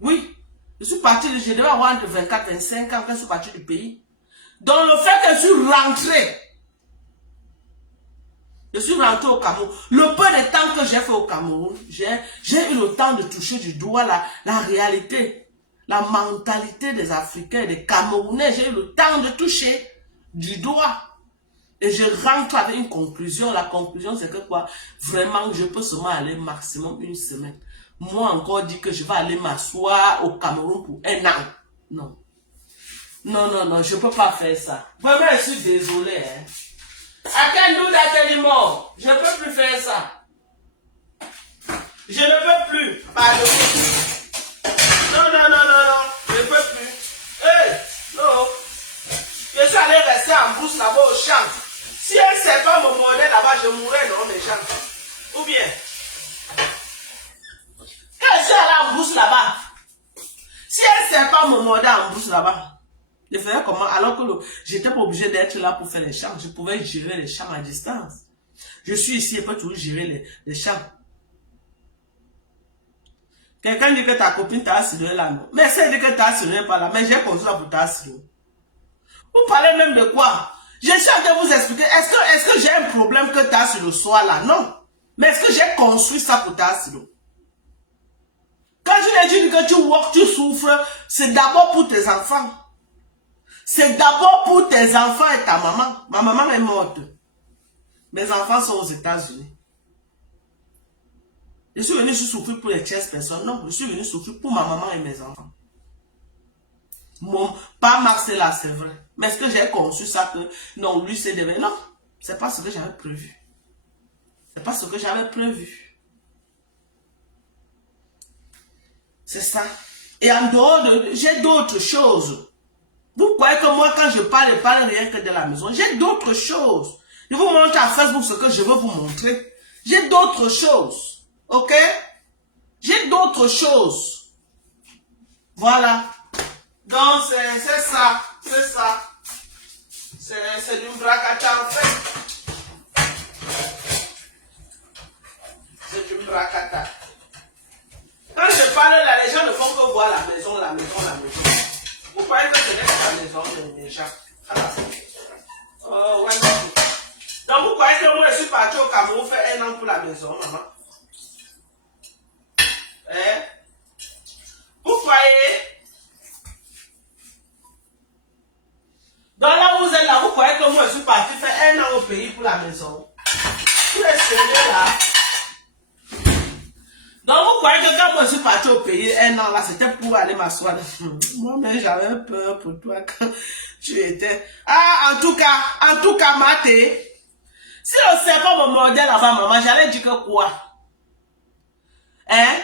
Oui, je suis parti, je devais avoir entre 24 et 25 ans quand je suis parti du pays. Donc le fait que je suis rentré au Cameroun, le peu de temps que j'ai fait au Cameroun, j'ai eu le temps de toucher du doigt la réalité, la mentalité des Africains et des Camerounais. J'ai eu le temps de toucher du doigt. Et je rentre avec une conclusion. La conclusion, c'est que quoi? Vraiment, je peux seulement aller maximum 1 semaine. Moi, encore dit que je vais aller m'asseoir au Cameroun pour 1 an. Non. Non, je ne peux pas faire ça. Vraiment, je suis désolé. Hein. I can't do that anymore. Je ne peux plus faire ça. Je ne peux plus. Pardon. Non. Je ne peux plus. Hey, non. Je suis allé rester en brousse là-bas au champ. Si un serpent me mordait là-bas, je mourrais, non, mes gens. Ou bien, quand je suis allé en brousse là-bas, si un serpent me mordait en brousse là-bas, je faisais comment? Alors que j'étais pas obligé d'être là pour faire les champs. Je pouvais gérer les champs à distance. Je suis ici et peux toujours gérer les champs. Quelqu'un dit que ta copine t'a assuré là, non. Mais c'est dit que t'a assuré pas là. Mais j'ai compris ça pour t'assurer. Vous parlez même de quoi? Je suis en train de vous expliquer. Est-ce que j'ai un problème que tu as sur le soir là? Non. Mais est-ce que j'ai construit ça pour ta silo? Quand je l'ai dit que tu work, tu souffres, c'est d'abord pour tes enfants. C'est d'abord pour tes enfants et ta maman. Ma maman est morte. Mes enfants sont aux États-Unis. Je suis venu souffrir pour les 13 personnes. Non, je suis venu souffrir pour ma maman et mes enfants. Pas Marcella, c'est vrai. Mais est-ce que j'ai conçu ça que non, lui c'est devenu. Non, c'est pas ce que j'avais prévu. C'est pas ce que j'avais prévu. C'est ça. Et en dehors de. J'ai d'autres choses. Vous croyez que moi, quand je parle rien que de la maison. J'ai d'autres choses. Je vous montre à Facebook ce que je veux vous montrer. J'ai d'autres choses. Ok? J'ai d'autres choses. Voilà. Donc, c'est ça. C'est ça. C'est du bracata en fait. C'est du bracata. Quand je parle là, les gens ne font que voir la maison, la maison, la maison. Vous croyez que c'est la maison déjà? Oh, ouais. Donc, vous croyez que moi, je suis parti au Cameroun faire 1 an pour la maison, maman? Hein? Vous croyez? Donc là, vous êtes là, vous croyez que moi, je suis parti faire 1 an au pays pour la maison? Vous êtes sérieux là? Donc, vous croyez que quand moi, je suis parti au pays 1 an là, c'était pour aller m'asseoir? Moi-même, j'avais peur pour toi quand tu étais. Ah, en tout cas, Maté. Si le serpent me mordait là-bas, maman, j'allais dire que quoi? Hein?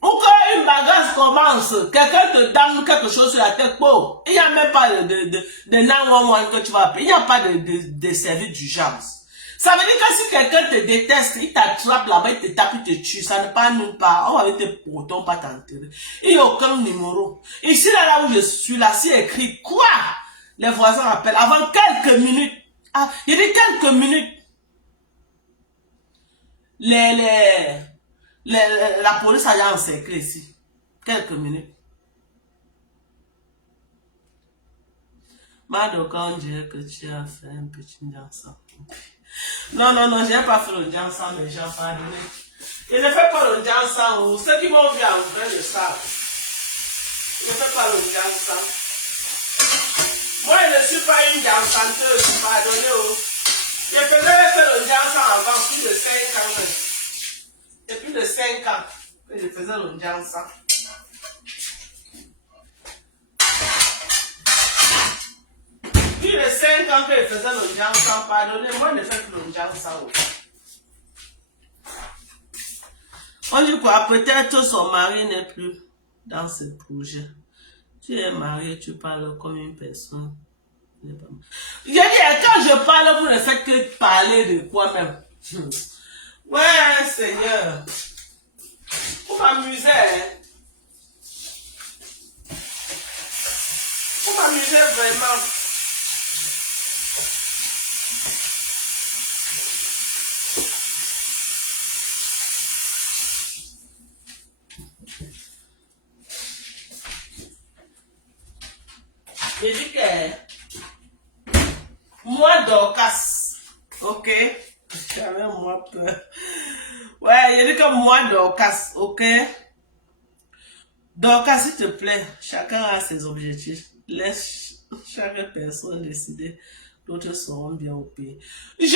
Ou quand une bagarre commence, quelqu'un te donne quelque chose sur la tête, bon, il n'y a même pas de 911 que tu vas appeler. Il n'y a pas de service d'urgence. Ça veut dire que si quelqu'un te déteste, il t'attrape là-bas, il te tape, il te tue, ça ne part nulle part. On va te pourtant pas t'enterrer. Il n'y a aucun numéro. Ici, là où je suis, là, c'est écrit quoi? Les voisins appellent avant quelques minutes. Ah, il dit quelques minutes. La police a encerclé ici. Quelques minutes. Mado, quand on dirait que tu as fait un petit dansant. Non, je n'ai pas fait le dansant, mais j'ai pardonné. Je ne fais pas le dansant. Ceux qui m'ont vu en vrai le savent. Je ne fais pas le dansant. Moi, je ne suis pas une dansanteuse. Pardonnez. Je faisais le dansant avant plus de 5 ans. C'est plus de 5 ans que je faisais le dansant. Plus de 5 ans que je faisais le dansant. Pardonnez-moi, je ne fais plus le dansant. On dit quoi? Peut-être son mari n'est plus dans ce projet. Tu es marié, tu parles comme une personne. Je dis, quand je parle, vous ne faites que parler de quoi même. Ouais, Seigneur. Vous m'amusez, hein? Vous m'amusez vraiment. Je dis que moi, Dorcas, ok? J'avais moi peur. Ouais, je dis que moi, Dorcas, ok? Dorcas, s'il te plaît, chacun a ses objectifs. Laisse chaque personne décider. D'autres seront bien au pays. Je ne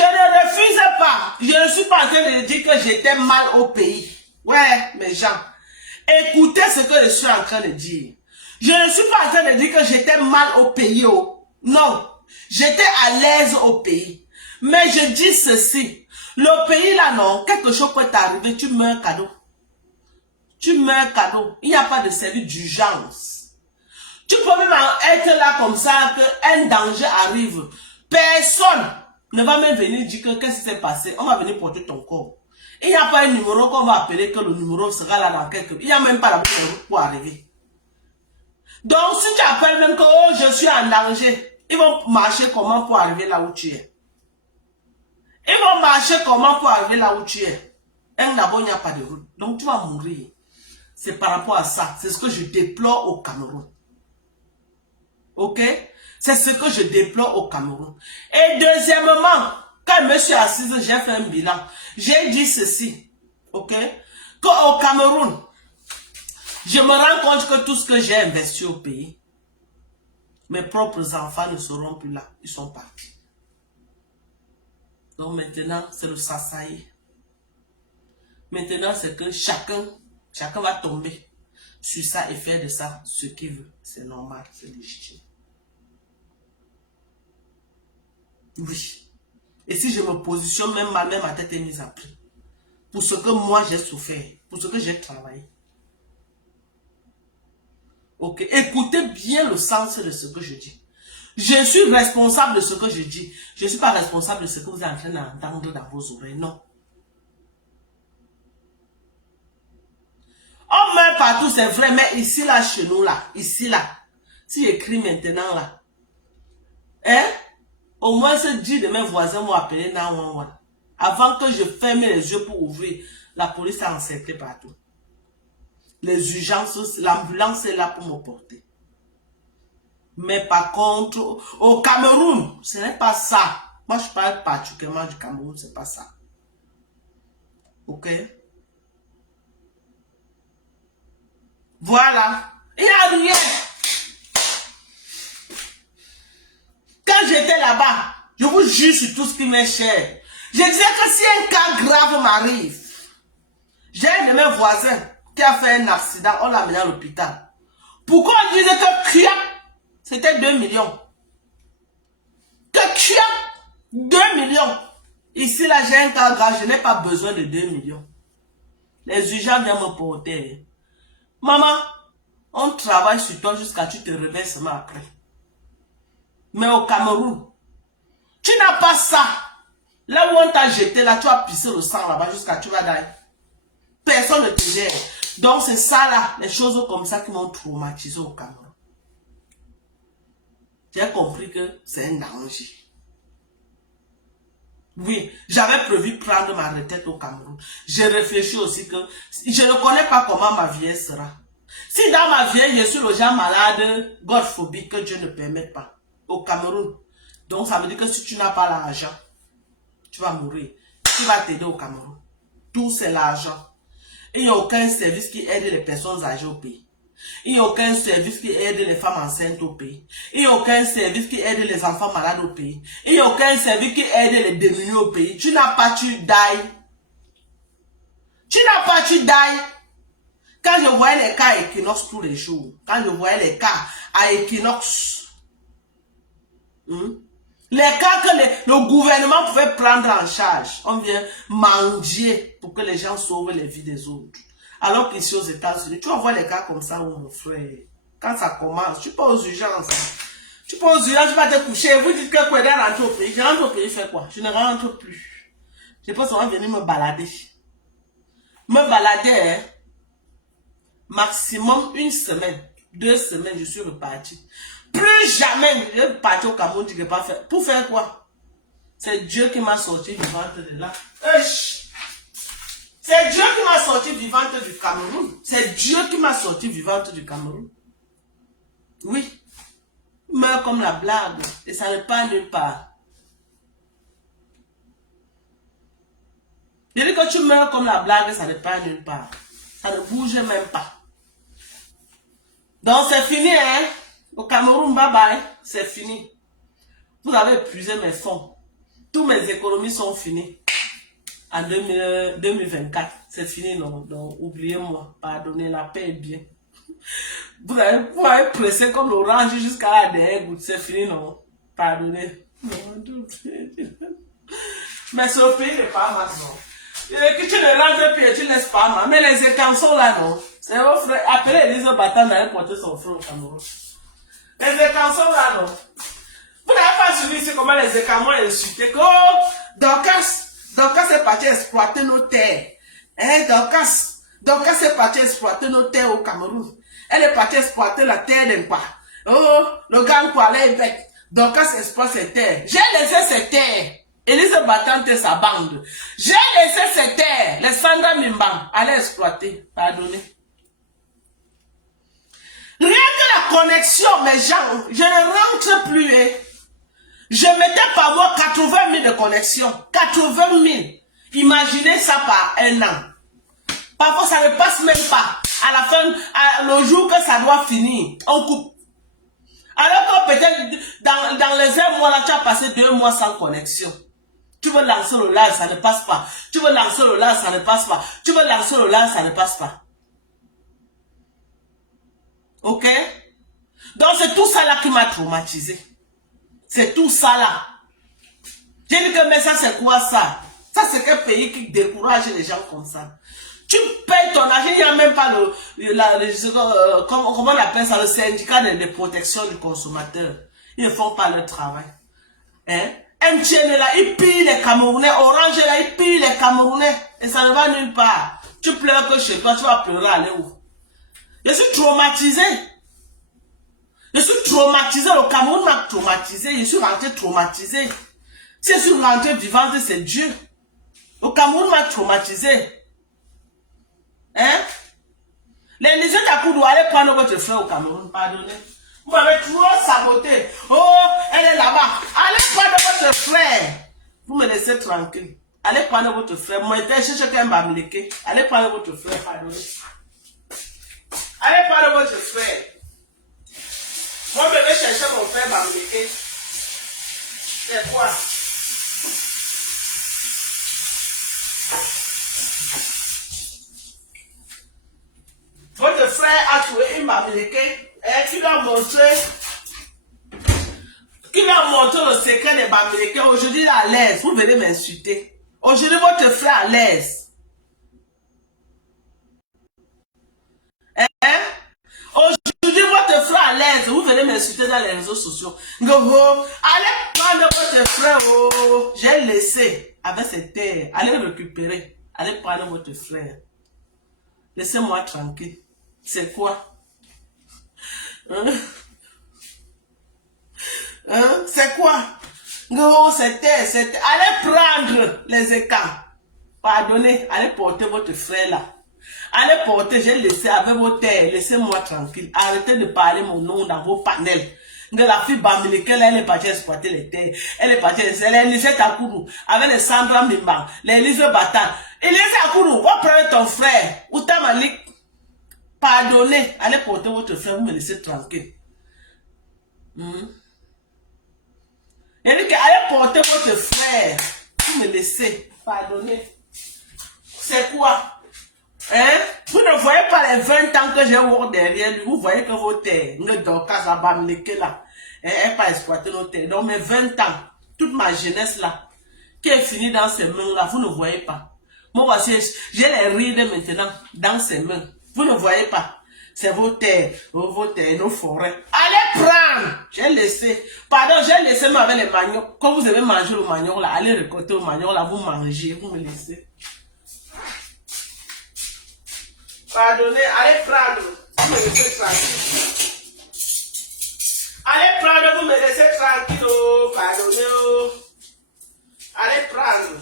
refuse pas. Je ne suis pas en train de dire que j'étais mal au pays. Ouais, mes gens. Écoutez ce que je suis en train de dire. Je ne suis pas en train de dire que j'étais mal au pays. Oh. Non. J'étais à l'aise au pays. Mais je dis ceci. Le pays là, non. Quelque chose peut t'arriver. Tu meurs cadeau. Tu meurs cadeau. Il n'y a pas de service d'urgence. Tu peux même être là comme ça, qu'un danger arrive. Personne ne va même venir dire que qu'est-ce qui s'est passé. On va venir porter ton corps. Il n'y a pas un numéro qu'on va appeler que le numéro sera là dans quelques... Il n'y a même pas la numéro pour arriver. Donc, si tu appelles même que oh, je suis en danger, ils vont marcher comment pour arriver là où tu es. Ils vont marcher comment pour arriver là où tu es. D'abord, il n'y a pas de route. Donc, tu vas mourir. C'est par rapport à ça. C'est ce que je déplore au Cameroun. Ok? C'est ce que je déplore au Cameroun. Et deuxièmement, quand je me suis assise, j'ai fait un bilan. J'ai dit ceci, ok? Qu'au Cameroun, je me rends compte que tout ce que j'ai investi au pays, mes propres enfants ne seront plus là. Ils sont partis. Donc maintenant, c'est le sassaï. Maintenant, c'est que chacun va tomber sur ça et faire de ça ce qu'il veut. C'est normal, c'est légitime. Oui. Et si je me positionne, même ma tête est mise à prix. Pour ce que moi j'ai souffert, pour ce que j'ai travaillé. Ok, écoutez bien le sens de ce que je dis. Je suis responsable de ce que je dis. Je ne suis pas responsable de ce que vous êtes en train d'entendre dans vos oreilles, non. On meurt partout, c'est vrai, mais ici, là, chez nous, là, ici, là, si j'écris maintenant, là, hein, au moins, ce 10 de mes voisins m'ont appelé 911. Avant que je ferme les yeux pour ouvrir, la police a encerclé partout. Les urgences, l'ambulance est là pour me porter. Mais par contre, au Cameroun, ce n'est pas ça. Moi, je parle particulièrement du Cameroun, c'est pas ça. Ok? Voilà. Il n'y a rien. Quand j'étais là-bas, je vous jure sur tout ce qui m'est cher. Je disais que si un cas grave m'arrive, j'ai un de mes voisins qui a fait un accident, on l'a amené à l'hôpital. Pourquoi on disait que CUAP, c'était 2 millions? Que CUAP, 2 millions. Ici, là, j'ai un cas grave, je n'ai pas besoin de 2 millions. Les urgences viennent me porter. Maman, on travaille sur toi jusqu'à ce que tu te réveilles seulement après. Mais au Cameroun, tu n'as pas ça. Là où on t'a jeté, là, tu as pissé le sang là-bas jusqu'à tu vas d'ailleurs. Personne ne te gère. Donc c'est ça là, les choses comme ça qui m'ont traumatisé au Cameroun. J'ai compris que c'est un danger. Oui, j'avais prévu prendre ma retraite au Cameroun. J'ai réfléchi aussi que je ne connais pas comment ma vieillesse sera. Si dans ma vieille, je suis le genre malade, godphobique, que Dieu ne permet pas, au Cameroun. Donc ça veut dire que si tu n'as pas l'argent, tu vas mourir. Qui va t'aider au Cameroun? Tout c'est l'argent. Il n'y a aucun service qui aide les personnes âgées au pays. Il n'y a aucun service qui aide les femmes enceintes au pays. Il n'y a aucun service qui aide les enfants malades au pays. Il n'y a aucun service qui aide les démunis au pays. Tu n'as pas, tu die. Tu n'as pas, tu die. Quand je voyais les cas à Equinox tous les jours, quand je voyais les cas à Equinox, les cas que le gouvernement pouvait prendre en charge, on vient manger pour que les gens sauvent les vies des autres. Alors qu'ici aux États-Unis, tu vas voir les cas comme ça, oh, mon frère. Quand ça commence, tu pars aux urgences. Tu pars aux urgences, tu vas te coucher. Vous dites que quoi, je rentre au pays. Je rentre au pays, fais quoi? Je ne rentre plus. Je pense qu'on va venir me balader. Me balader, hein? Maximum 1 semaine, 2 semaines, je suis reparti. Plus jamais je vais partir au Cameroun, je ne vais pas faire. Pour faire quoi? C'est Dieu qui m'a sorti vivante de là. C'est Dieu qui m'a sorti vivante du Cameroun. C'est Dieu qui m'a sorti vivante du Cameroun. Oui. Meurs comme la blague. Et ça ne part nulle part. Je dis que tu meurs comme la blague, ça ne part nulle part. Ça ne bouge même pas. Donc c'est fini, hein. Au Cameroun, bye bye. C'est fini. Vous avez épuisé mes fonds. Tous mes économies sont finies. En 2024, c'est fini, non? Donc, oubliez-moi. Pardonnez, la paix est bien. Vous avez pressé comme l'orange jusqu'à la dernière goutte. C'est fini, non? Pardonnez. Mais ce pays n'est pas mal, non? Et que tu ne rentres plus et tu ne laisses pas mal. Mais les écansons là, non? C'est vos frères. Appelez Elise Batan d'aller porter son frère au Cameroun. Les écansons là, non? Vous n'avez pas suivi ici comment les écansons m'ont insulté. Oh, Dorcas est parti exploiter nos terres. Hein, Dorcas est parti exploiter nos terres au Cameroun. Elle est partie exploiter la terre d'un pas. Oh, le gang pour aller avec. Dorcas exploite ses terres. J'ai laissé ses terres. Elise Batante et sa bande. J'ai laissé ses terres. Les Sandra Mimban allaient exploiter. Pardonnez. Rien que la connexion, mes gens, je ne rentre plus. Hein. Je mettais par mois 80 000 de connexion. 80 000. Imaginez ça par un an. Parfois, ça ne passe même pas. À la fin, le jour que ça doit finir, on coupe. Alors que peut-être dans les 1 mois là, tu as passé 2 mois sans connexion. Tu veux lancer le live, ça ne passe pas. Tu veux lancer le live, ça ne passe pas. Tu veux lancer le live, ça ne passe pas. Ok? Donc c'est tout ça là qui m'a traumatisé. C'est tout ça là. J'ai dit que mais ça c'est quoi ça? Ça c'est quel pays qui décourage les gens comme ça? Tu payes ton argent, il n'y a même pas comment on appelle ça, le syndicat de protection du consommateur. Ils ne font pas leur travail. Hein? MTN là, il pille les Camerounais. Orange là, il pille les Camerounais. Et ça ne va nulle part. Tu pleures que chez toi, tu vas pleurer aller où? Je suis traumatisé. Je suis traumatisé. Le Cameroun m'a traumatisé. Je suis rentré traumatisé. Si je suis rentré vivante, c'est Dieu. Le Cameroun m'a traumatisé. Hein? Les Niger d'Akoudou, allez prendre votre frère au Cameroun, pardonnez. Vous m'avez trop saboté. Oh, elle est là-bas. Allez prendre votre frère. Vous me laissez tranquille. Allez prendre votre frère. Moi, je cherche qu'un bamileke. Allez prendre votre frère, pardonnez. Allez prendre votre frère. Moi, je vais chercher mon frère bamileke. C'est quoi? Votre frère a trouvé une bamileke et qui lui a montré le secret des bamileke. Aujourd'hui, il est à l'aise. Vous venez m'insulter. Aujourd'hui, votre frère est à l'aise. Hein? Aujourd'hui, votre frère est à l'aise. Vous venez m'insulter dans les réseaux sociaux. Allez prendre votre frère. Oh, j'ai laissé avec ses terres. Allez récupérer. Allez prendre votre frère. Laissez-moi tranquille. C'est quoi? Hein? Hein? C'est quoi? Non, c'était. Allez prendre les écarts. Pardonnez, allez porter votre frère là. Allez porter, j'ai laissé avec vos terres. Laissez-moi tranquille. Arrêtez de parler mon nom dans vos panels. De la fille Bamileke, elle est partie exploiter les terres. Elle est partie, elle est Lisette Akoudou, avec les Sandra Mimba, les Lise Batan. Et Lisette Akoudou, va prendre ton frère. Outa Malik. Pardonnez, allez porter votre frère, vous me laissez tranquille. Il dit que allez porter votre frère, vous me laissez. Pardonnez. C'est quoi? Hein? Vous ne voyez pas les 20 ans que j'ai eu derrière lui, vous voyez que vos terres, ne dort pas à Bamileke là. Elle n'a pas exploité nos terres. Donc mes 20 ans, toute ma jeunesse là, qui est finie dans ses mains là, vous ne voyez pas. Moi voici, j'ai les rides maintenant dans ses mains. Vous ne voyez pas. C'est vos terres, nos forêts. Allez prendre. J'ai laissé. Pardon, j'ai laissé même avec les maniocs. Quand vous avez mangé le manioc là, allez récolter le manioc là, vous mangez, vous me laissez. Pardonnez, allez prendre. Vous me laissez tranquille. Allez prendre, vous me laissez tranquille. Oh, pardonnez. Oh. Allez prendre.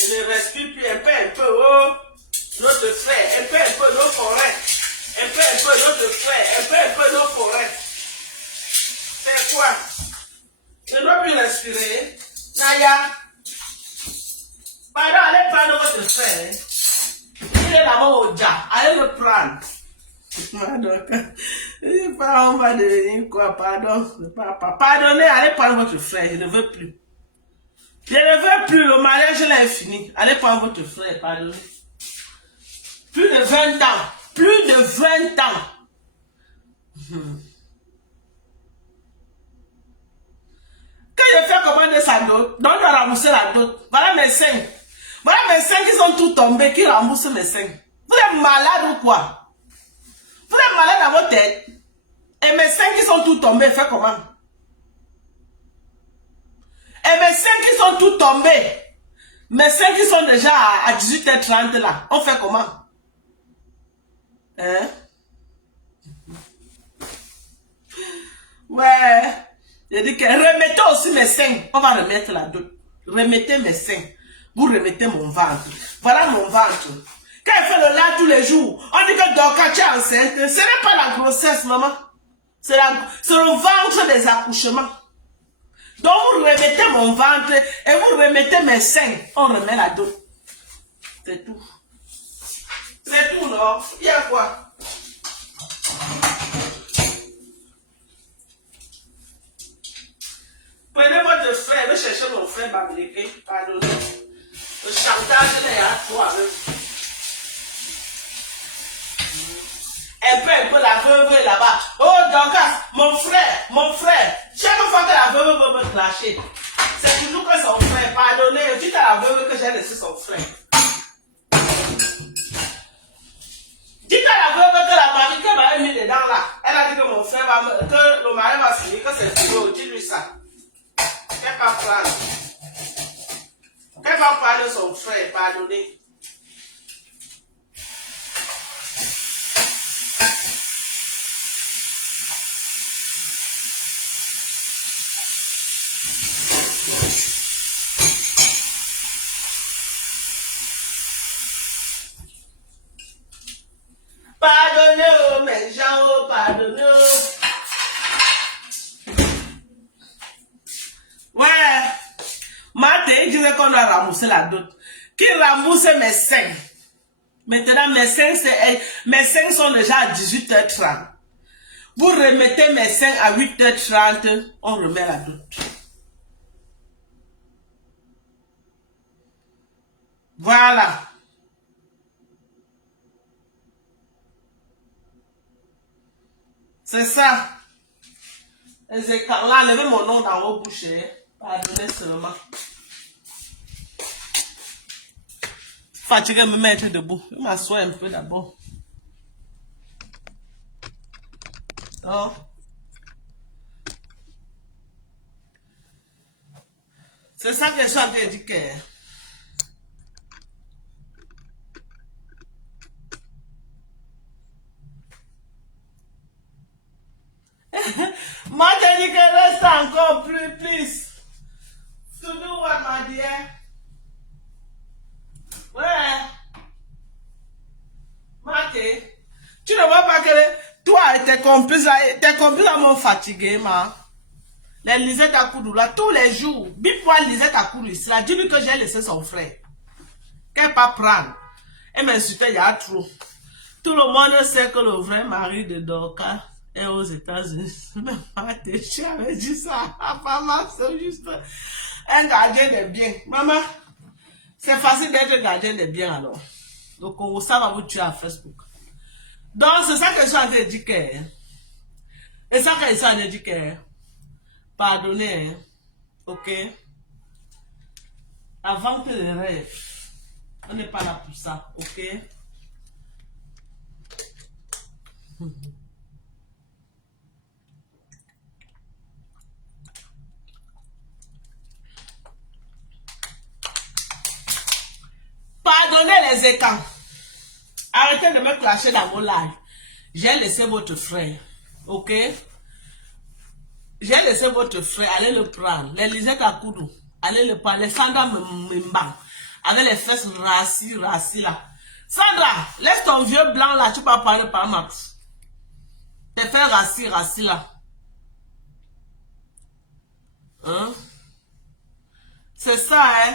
Je ne respire plus un peu, oh, notre frère, un peu, nos forêts, un peu, notre frère, un peu, nos forêts. C'est quoi? Je ne dois plus respirer. Naya. Pardon, allez prendre votre frère. Il est là-bas au dia. Allez le prendre. Pardon, on va devenir quoi? Pardon. Pardonnez, allez prendre votre frère. Je ne veux plus. Je ne veux plus, le mariage là est fini. Allez prendre votre frère, pardonnez. Plus de 20 ans. Plus de 20 ans. Quand je fais commander sa dot, donc on a remboursé la dot. Voilà mes 5. Voilà mes 5 qui sont tous tombés, qui remboursent mes 5. Vous êtes malade ou quoi? Vous êtes malade dans votre tête. Et mes 5 qui sont tous tombés, fait comment? Et mes 5 qui sont tous tombés, mes 5 qui sont déjà à 18h30 là, on fait comment? Hein? Ouais, je dis que remettez aussi mes 5, on va remettre la dot. Remettez mes 5, vous remettez mon ventre. Voilà mon ventre. Quand elle fait le lait tous les jours, on dit que Dorcas, tu es enceinte. Ce n'est pas la grossesse, maman. C'est le ventre des accouchements. Donc vous remettez mon ventre et vous remettez mes seins. On remet la dot. C'est tout. C'est tout, non? Il y a quoi? Prenez votre frère, vais chercher mon frère Babliqué. Pardonnez. Le chantage est à toi. Un peu la veuve est là-bas. Oh, Dorcas, mon frère. Chaque fois que la veuve veut me clasher, c'est toujours que son frère. Pardonnez, dites à la veuve que j'ai laissé son frère. Dites à la veuve que la mamie qu'elle m'a mis dedans là, elle a dit que mon frère va que le mari va signer, que c'est fini. Dis-lui ça. Qu'elle va prendre. Qu'elle va prendre son frère, pardonnez. Pardonnez, oh, mes gens, oh, pardonnez. Ouais. Marthe, il disait qu'on a remboursé la dot. Qui rembourse mes seins? Maintenant, mes seins sont déjà à 18h30. Vous remettez mes seins à 8h30, on remet la dot. Voilà. C'est ça. Les écarts là, enlevez mon nom dans vos bouches. Pardonnez seulement. Fatigué de me mettre debout. Je m'assois un peu d'abord. Oh. C'est ça que je suis en train de dire. Moi, je dis que reste encore plus. To do what, my dear? Ouais. Marthe, tu ne vois pas que toi et tes complices m'ont fatigué, ma. Les Lisette à Koudou, là, tous les jours. Bip-moi Lisette à Koudou ici, là. Dis-lui que j'ai laissé son frère. Qu'elle pas prendre. Elle m'insultait, il y a trop. Tout le monde sait que le vrai mari de Dorcas est aux États-Unis. Même pas tes chiens avaient dit ça. Maman, c'est juste un gardien de biens. Maman, c'est facile d'être gardien de biens alors. Donc, ça va vous tuer à Facebook. Donc, c'est ça que je suis en train de dire. Et ça que je suis en train de dire. Pardonnez. Ok? Avant que les rêves. On n'est pas là pour ça. Ok? Pardonnez les écans. Arrêtez de me clasher dans mon live. J'ai laissé votre frère. Ok? J'ai laissé votre frère. Allez le prendre. Les Lisette à Koudou. Allez le prendre. Les Sandra Mbang. Avec les fesses rassis là. Sandra, laisse ton vieux blanc là. Tu peux parler par Max. Tes fesses rassis là. Hein? C'est ça, hein?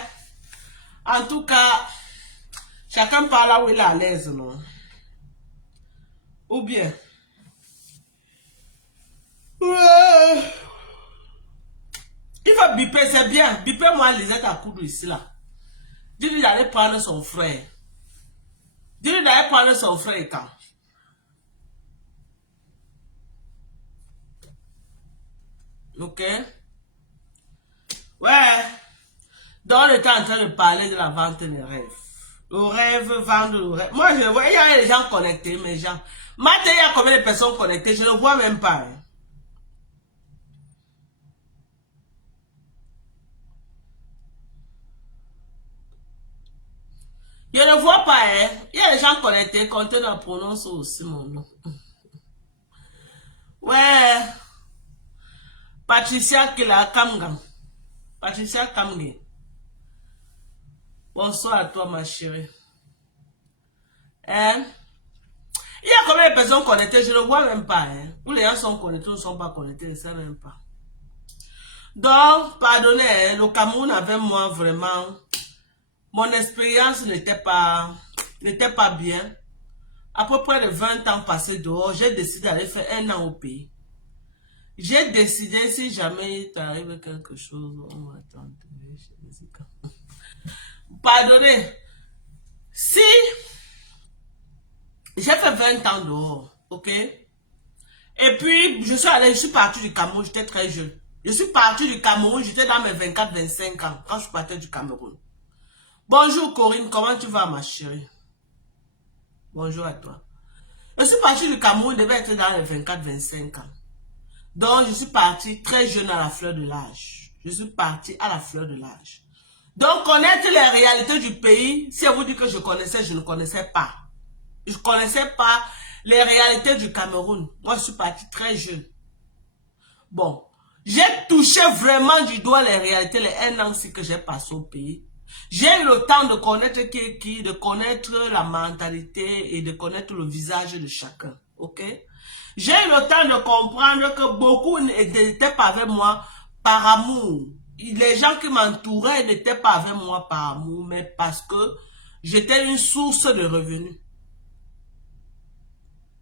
En tout cas, chacun parle là où il est à l'aise, non? Ou bien? Ouais. Il faut biper, c'est bien. Biper moi Lisette à Koudou ici, là. Dis-lui d'aller prendre son frère. Dis-lui d'aller prendre son frère quand? Ok? Ouais. Donc, on était en train de parler de la vente des rêves. Le rêve, vendre le rêve. Moi, je vois, il y a les gens connectés, mes gens. Maintenant, il y a combien de personnes connectées? Je ne vois même pas. Hein. Je ne vois pas. Hein. Il y a les gens connectés. Comptez dans prononce aussi mon nom. Ouais. Patricia Kila Kamgam. Patricia Kamgam. Bonsoir à toi, ma chérie. Hein? Il y a combien de personnes connectées? Je ne vois même pas. Hein? Où les gens sont connectés ou ne sont pas connectés, je ne sais même pas. Donc, pardonnez, hein, le Cameroun avec moi, vraiment, mon expérience n'était pas bien. À peu près de 20 ans passés dehors, j'ai décidé d'aller faire 1 an au pays. J'ai décidé, si jamais il t'arrive quelque chose, on va attendre. Pardonnez, si j'ai fait 20 ans dehors, ok? Et puis, je suis parti du Cameroun, j'étais très jeune. Je suis parti du Cameroun, j'étais dans mes 24-25 ans, quand je partais du Cameroun. Bonjour Corinne, comment tu vas ma chérie? Bonjour à toi. Je suis parti du Cameroun, je devais être dans les 24-25 ans. Donc, je suis parti très jeune à la fleur de l'âge. Je suis parti à la fleur de l'âge. Donc, connaître les réalités du pays, si on vous dit que je connaissais, je ne connaissais pas. Je ne connaissais pas les réalités du Cameroun. Moi, je suis parti très jeune. Bon, j'ai touché vraiment du doigt les réalités, les 1 an aussi que j'ai passé au pays. J'ai eu le temps de connaître qui est qui, de connaître la mentalité et de connaître le visage de chacun. Ok? J'ai eu le temps de comprendre que beaucoup n'étaient pas avec moi par amour. Les gens qui m'entouraient n'étaient pas avec moi par amour, mais parce que j'étais une source de revenus.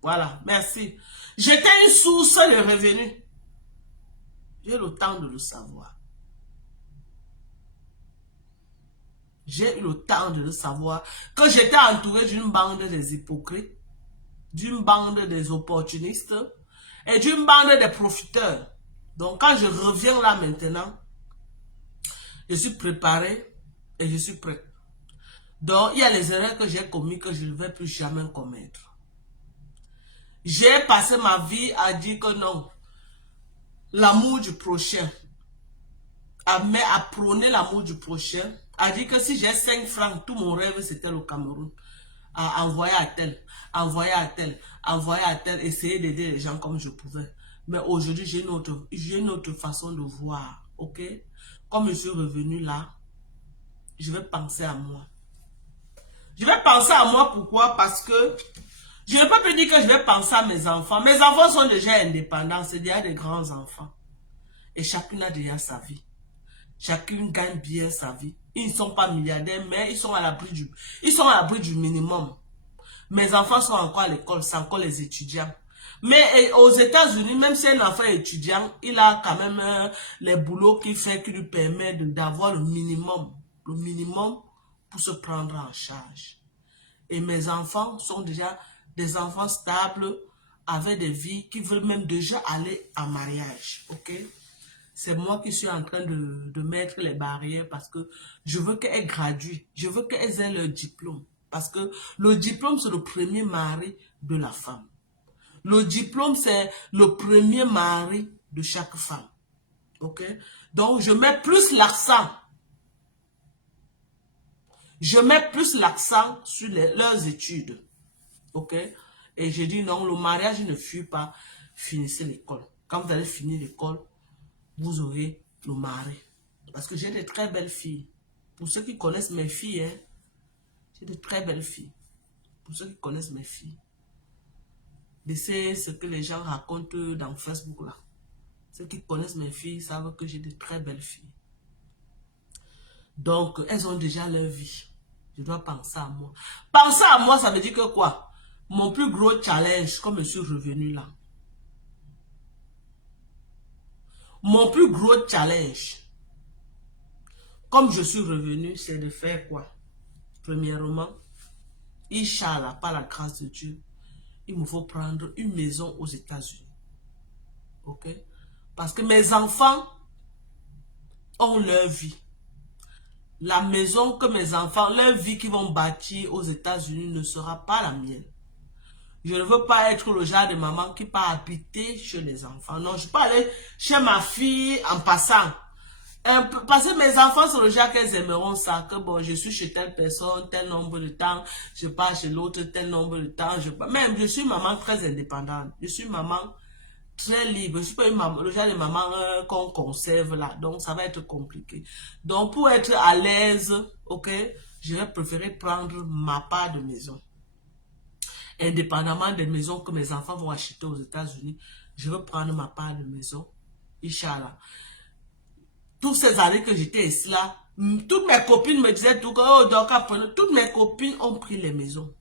Voilà, merci. J'étais une source de revenus. J'ai le temps de le savoir. J'ai eu le temps de le savoir que j'étais entouré d'une bande des hypocrites, d'une bande des opportunistes et d'une bande des profiteurs. Donc quand je reviens là maintenant, je suis préparé et je suis prêt. Donc il y a les erreurs que j'ai commises que je ne vais plus jamais commettre. J'ai passé ma vie à dire que non, l'amour du prochain, à prôner l'amour du prochain, à dire que si j'ai 5 francs, tout mon rêve c'était le Cameroun. À envoyer à tel, envoyer à tel, envoyer à tel, essayer d'aider les gens comme je pouvais. Mais aujourd'hui, j'ai une autre façon de voir, ok? Comme je suis revenu là, je vais penser à moi. Je vais penser à moi, pourquoi? Parce que je ne peux plus dire que je vais penser à mes enfants. Mes enfants sont déjà indépendants, c'est déjà des grands enfants. Et chacune a déjà sa vie. Chacune gagne bien sa vie. Ils ne sont pas milliardaires, mais ils sont à l'abri du minimum. Mes enfants sont encore à l'école, c'est encore les étudiants. Mais aux États-Unis, même si un enfant est étudiant, il a quand même les boulots qui lui permettent d'avoir le minimum pour se prendre en charge. Et mes enfants sont déjà des enfants stables, avec des vies qui veulent même déjà aller en mariage. Ok? C'est moi qui suis en train de mettre les barrières parce que je veux qu'elles graduent. Je veux qu'elles aient leur diplôme. Parce que le diplôme, c'est le premier mari de la femme. Le diplôme, c'est le premier mari de chaque femme. Ok? Donc, je mets plus l'accent. Je mets plus l'accent sur leurs études. Ok? Et je dis non, le mariage ne fuit pas. Finissez l'école. Quand vous allez finir l'école, vous aurez le mari. Parce que j'ai de très belles filles. Pour ceux qui connaissent mes filles, hein, j'ai de très belles filles. Pour ceux qui connaissent mes filles. Laissez ce que les gens racontent dans Facebook là. Ceux qui connaissent mes filles savent que j'ai de très belles filles. Donc, elles ont déjà leur vie. Je dois penser à moi. Penser à moi, ça veut dire que quoi? Mon plus gros challenge, comme je suis revenu là. Mon plus gros challenge, comme je suis revenu, c'est de faire quoi? Premièrement, Inch'Allah, par la grâce de Dieu, il me faut prendre une maison aux États-Unis. Ok? Parce que mes enfants ont leur vie. La maison que mes enfants, leur vie qu'ils vont bâtir aux États-Unis ne sera pas la mienne. Je ne veux pas être le genre de maman qui part habiter chez les enfants. Non, je peux aller chez ma fille en passant. Parce que mes enfants sont le genre qu'elles aimeront ça. Que bon, je suis chez telle personne, tel nombre de temps. Je pars chez l'autre, tel nombre de temps. Même, je suis maman très indépendante. Je suis maman très libre. Je ne suis pas le genre de maman qu'on conserve là. Donc, ça va être compliqué. Donc, pour être à l'aise, ok, je vais préférer prendre ma part de maison. indépendamment des maisons que mes enfants vont acheter aux États-Unis, je veux prendre ma part de maison. Inch'Allah. Toutes ces années que j'étais ici là, toutes mes copines me disaient tout que, oh, donc après, toutes mes copines ont pris les maisons.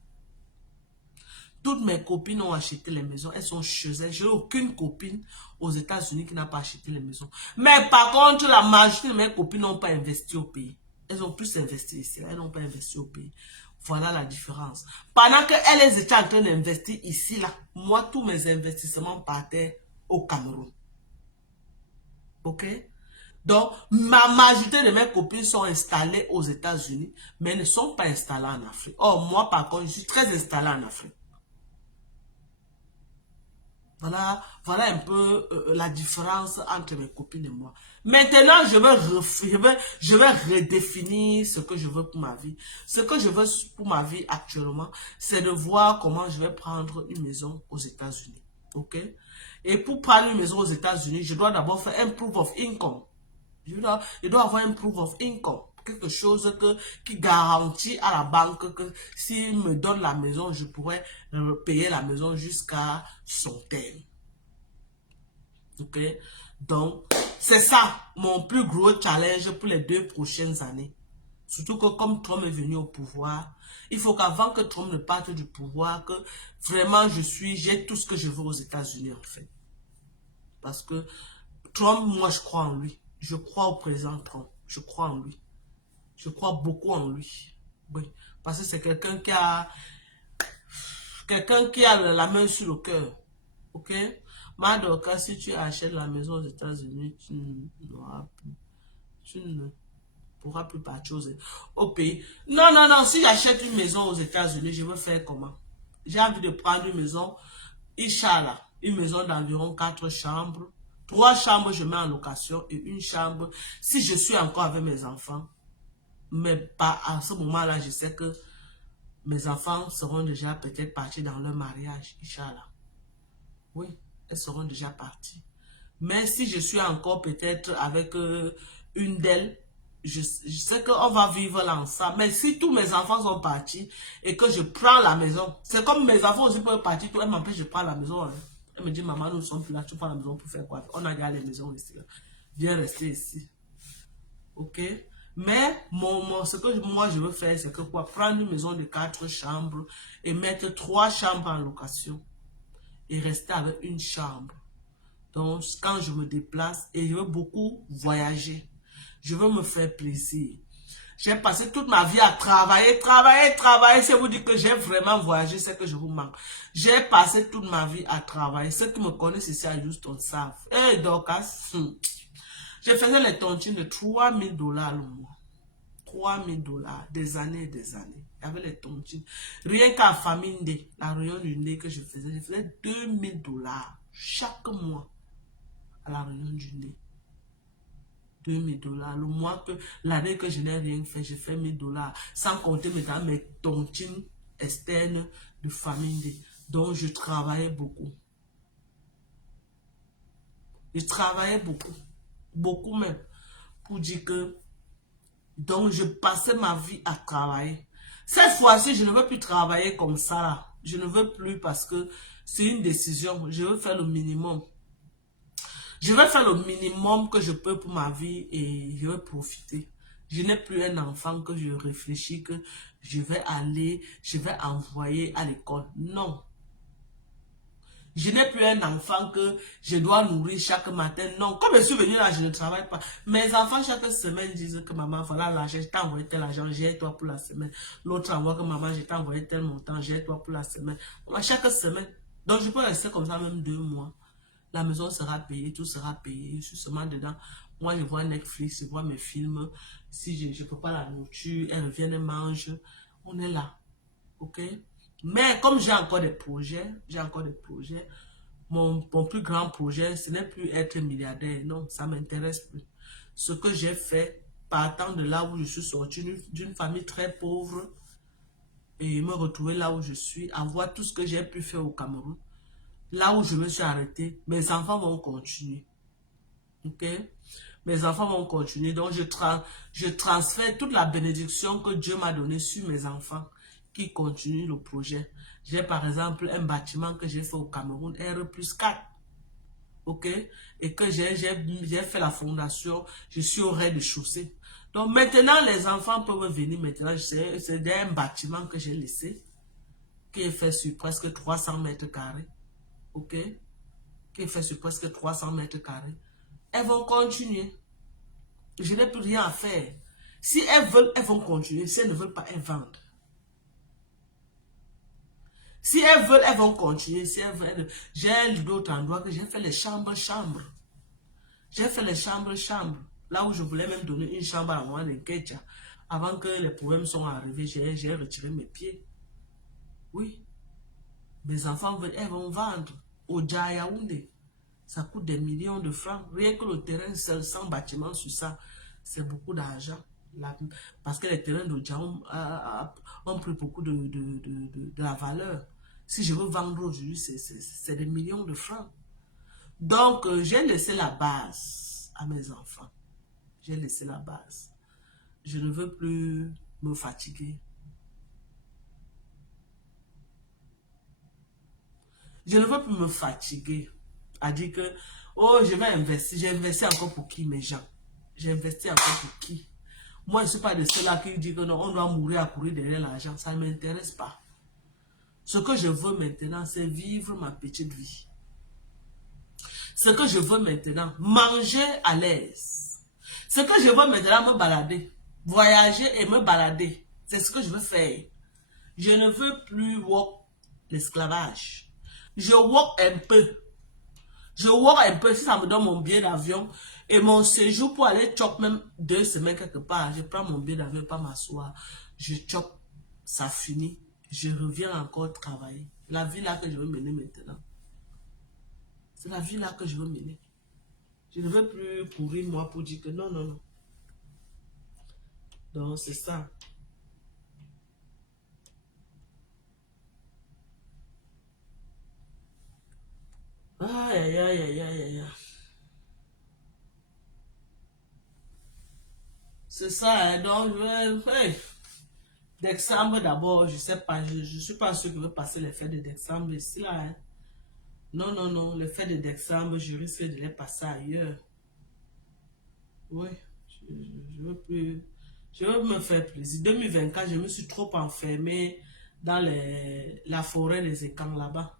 Toutes mes copines ont acheté les maisons. Elles sont chez elles. Je n'ai aucune copine aux États-Unis qui n'a pas acheté les maisons. Mais par contre, la majorité de mes copines n'ont pas investi au pays. Elles ont plus investi ici. Elles n'ont pas investi au pays. Voilà la différence. Pendant qu'elles étaient en train d'investir ici, là, moi, tous mes investissements partaient au Cameroun. Ok? Donc, ma majorité de mes copines sont installées aux États-Unis, mais ne sont pas installées en Afrique. Or, moi, par contre, je suis très installée en Afrique. Voilà un peu la différence entre mes copines et moi. Maintenant, je vais redéfinir ce que je veux pour ma vie. Ce que je veux pour ma vie actuellement, c'est de voir comment je vais prendre une maison aux États-Unis. Ok? Et pour prendre une maison aux États-Unis, je dois d'abord faire un proof of income. Je dois avoir un proof of income. Quelque chose qui garantit à la banque que s'il me donne la maison, je pourrais payer la maison jusqu'à son terme. Ok? Donc, c'est ça mon plus gros challenge pour les 2 prochaines années. Surtout que comme Trump est venu au pouvoir, il faut qu'avant que Trump ne parte du pouvoir, que vraiment j'ai tout ce que je veux aux États-Unis en fait. Parce que Trump, moi je crois en lui. Je crois au président Trump. Je crois en lui. Je crois beaucoup en lui. Oui. Parce que c'est quelqu'un qui a la main sur le cœur. Ok? Madoka, si tu achètes la maison aux États-Unis, tu ne pourras plus partir au pays. Non, non, non. Si j'achète une maison aux États-Unis, je veux faire comment? J'ai envie de prendre une maison, Inch'Allah, une maison d'environ 4 chambres. 3 chambres, je mets en location et une chambre si je suis encore avec mes enfants. Mais pas à ce moment-là, je sais que mes enfants seront déjà peut-être partis dans leur mariage, Inch'Allah. Oui, elles seront déjà parties. Mais si je suis encore peut-être avec une d'elles, je sais qu'on va vivre là ensemble. Mais si tous mes enfants sont partis et que je prends la maison, c'est comme mes enfants aussi peuvent partir, elles m'empêchent de prendre la maison. Hein. Elle me dit, maman, nous ne sommes plus là, tu prends la maison pour faire quoi? On a gardé les maisons ici. Là. Viens rester ici. Ok? Mais ce que moi je veux faire, c'est que quoi? Prendre une maison de 4 chambres et mettre 3 chambres en location. Et rester avec une chambre. Donc, quand je me déplace, et je veux beaucoup voyager. Je veux me faire plaisir. J'ai passé toute ma vie à travailler. Si vous dites que j'ai vraiment voyagé, c'est que je vous manque. J'ai passé toute ma vie à travailler. Ceux qui me connaissent ici à Houston savent. Et donc, je faisais les tontines de $3 000 le mois. $3 000, des années et des années. Il y avait les tontines. Rien qu'à Famine, la réunion du nez que je faisais $2 000 chaque mois à la réunion du nez. $2 000. Le mois que l'année que je n'ai rien fait, j'ai fait $1 000. Sans compter maintenant mes tontines externes de Famine. Donc je travaillais beaucoup. Je travaillais beaucoup. Beaucoup même. Pour dire que donc, je passais ma vie à travailler. Cette fois-ci, je ne veux plus travailler comme ça. Là. Je ne veux plus parce que c'est une décision. Je veux faire le minimum. Je vais faire le minimum que je peux pour ma vie et je vais profiter. Je n'ai plus un enfant que je réfléchis que je vais envoyer à l'école. Non. Je n'ai plus un enfant que je dois nourrir chaque matin. Non, comme je suis venue là, je ne travaille pas. Mes enfants, chaque semaine, disent que maman, voilà l'argent, je t'ai envoyé tel argent, j'ai toi pour la semaine. L'autre envoie que maman, je t'ai envoyé tel montant, j'ai toi pour la semaine. Chaque semaine. Donc, je peux rester comme ça même 2 mois. La maison sera payée, tout sera payé. Je suis seulement dedans. Moi, je vois Netflix, je vois mes films. Si je ne peux pas la nourriture, elles viennent, elles mangent. On est là. OK? Mais comme j'ai encore des projets, mon plus grand projet, ce n'est plus être milliardaire. Non, ça ne m'intéresse plus. Ce que j'ai fait, partant de là où je suis sorti, d'une famille très pauvre, et me retrouver là où je suis, avoir tout ce que j'ai pu faire au Cameroun, là où je me suis arrêté, mes enfants vont continuer. Ok? Mes enfants vont continuer. Donc, je transfère toute la bénédiction que Dieu m'a donnée sur mes enfants. qui continuent le projet. J'ai par exemple un bâtiment que j'ai fait au Cameroun, R+4. Ok? Et que j'ai fait la fondation, je suis au rez-de-chaussée. Donc maintenant, les enfants peuvent venir maintenant. C'est un bâtiment que j'ai laissé, qui est fait sur presque 300 mètres carrés. Ok? Qui est fait sur presque 300 mètres carrés. Elles vont continuer. Je n'ai plus rien à faire. Si elles veulent, elles vont continuer. Si elles ne veulent pas, elles vendent. Si elles veulent, elles vont continuer. Si elles veulent, j'ai d'autres endroits que j'ai fait les chambres. J'ai fait les chambres. Là où je voulais même donner une chambre à moi de Ketcha. Avant que les problèmes soient arrivés, j'ai retiré mes pieds. Oui. Mes enfants veulent, elles vont vendre. Au Djayaoundé. Ça coûte des millions de francs. Rien que le terrain seul, sans bâtiment sur ça, c'est beaucoup d'argent. Parce que les terrains de Djaoum ont pris beaucoup de la valeur. Si je veux vendre aujourd'hui, c'est des millions de francs. Donc, j'ai laissé la base à mes enfants. J'ai laissé la base. Je ne veux plus me fatiguer. Je ne veux plus me fatiguer. À dire que, oh, je vais investir. J'ai investi encore pour qui, mes gens? J'ai investi encore pour qui? Moi, je ne suis pas de ceux-là qui disent que non, on doit mourir à courir derrière l'argent. Ça ne m'intéresse pas. Ce que je veux maintenant, c'est vivre ma petite vie. Ce que je veux maintenant, manger à l'aise. Ce que je veux maintenant, me balader. Voyager et me balader. C'est ce que je veux faire. Je ne veux plus work l'esclavage. Je work un peu. Je work un peu. Si ça me donne mon billet d'avion et mon séjour pour aller chop même 2 semaines quelque part, je prends mon billet d'avion, pas m'asseoir. Je chop, ça finit. Je reviens encore travailler. La vie là que je veux mener maintenant. C'est la vie là que je veux mener. Je ne veux plus courir moi pour dire que non. Donc c'est ça. Aïe. C'est ça, hein. Donc hey, décembre d'abord, je sais pas, je suis pas sûr que je vais passer les fêtes de décembre ici là, hein. Non, les fêtes de décembre, je risque de les passer ailleurs. Oui, je veux plus, je veux me faire plaisir. 2024, je me suis trop enfermée dans la forêt des étangs là-bas,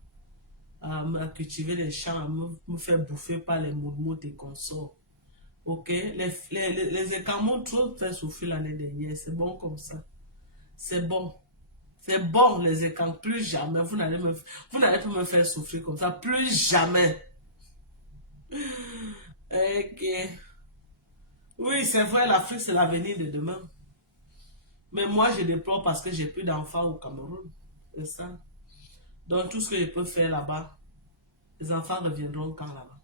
à cultiver les champs, à me faire bouffer par les moumoutes et consorts. Ok, les étangs m'ont trop fait souffrir l'année dernière, c'est bon comme ça. C'est bon. C'est bon, les écrans. Plus jamais. Vous n'allez pas me faire souffrir comme ça. Plus jamais. Ok. Oui, c'est vrai, l'Afrique, c'est l'avenir de demain. Mais moi, je déplore parce que j'ai plus d'enfants au Cameroun. C'est ça. Donc, tout ce que je peux faire là-bas, les enfants reviendront quand là-bas.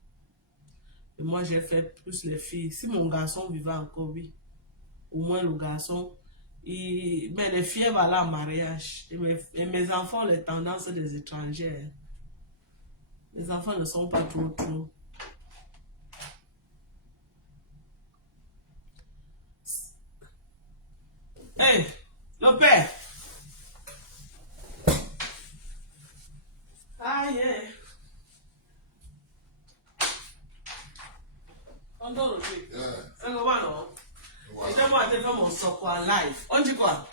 Et moi, j'ai fait plus les filles. Si mon garçon vivait encore, oui. Au moins, le garçon, mais les filles vont aller en mariage. Et mes enfants ont les tendances des étrangers. Les enfants ne sont pas trop. Hey, le père. Ah, yeah. On donne le truc. C'est comment, non? Et moi, je fais mon soco en live. On dit quoi?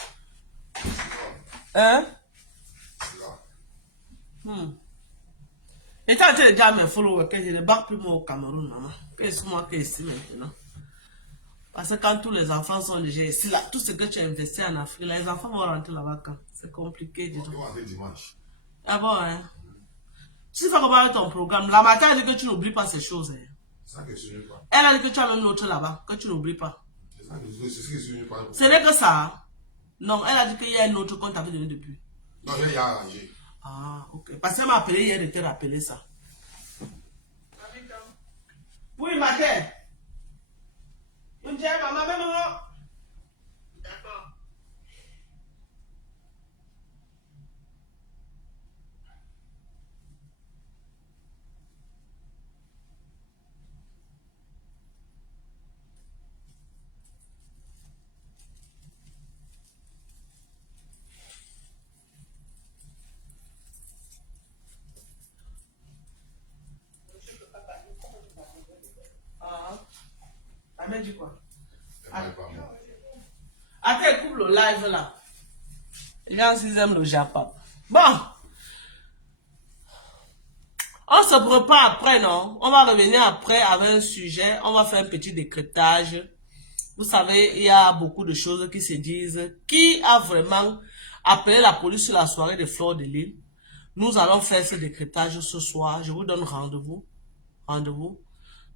Hein? Et quand tu es déjà mes followers, que je ne bats plus moi au Cameroun, maman. Pèse-moi que ici maintenant. Parce que quand tous les enfants sont déjà ici, là, tout ce que tu as investi en Afrique, là, les enfants vont rentrer là-bas quand? C'est compliqué, dis donc. Dimanche. Ah bon, hein? Tu sais comment avec ton programme. La matin, elle dit que tu n'oublies pas ces choses, hein. C'est ça que je ne pas. Elle a dit que tu as même l'autre là-bas, que tu n'oublies pas. C'est ça que je ne pas. Ce n'est que ça. Non, elle a dit qu'il y a un autre qu'on t'avait donné depuis. Non, je l'ai arrangé. Ah, ok. Parce qu'elle m'a appelé hier de te rappeler ça. Oui, ma tête. Une tête, maman, même moi. D'accord. Elle m'a dit quoi? Elle n'est pas morte. Attends, coupe le live là. Les gens, ils aiment le Japon. Bon. On se prépare après, non? On va revenir après avec un sujet. On va faire un petit décryptage. Vous savez, il y a beaucoup de choses qui se disent. Qui a vraiment appelé la police sur la soirée de Fleur de Lys? Nous allons faire ce décryptage ce soir. Je vous donne rendez-vous. Rendez-vous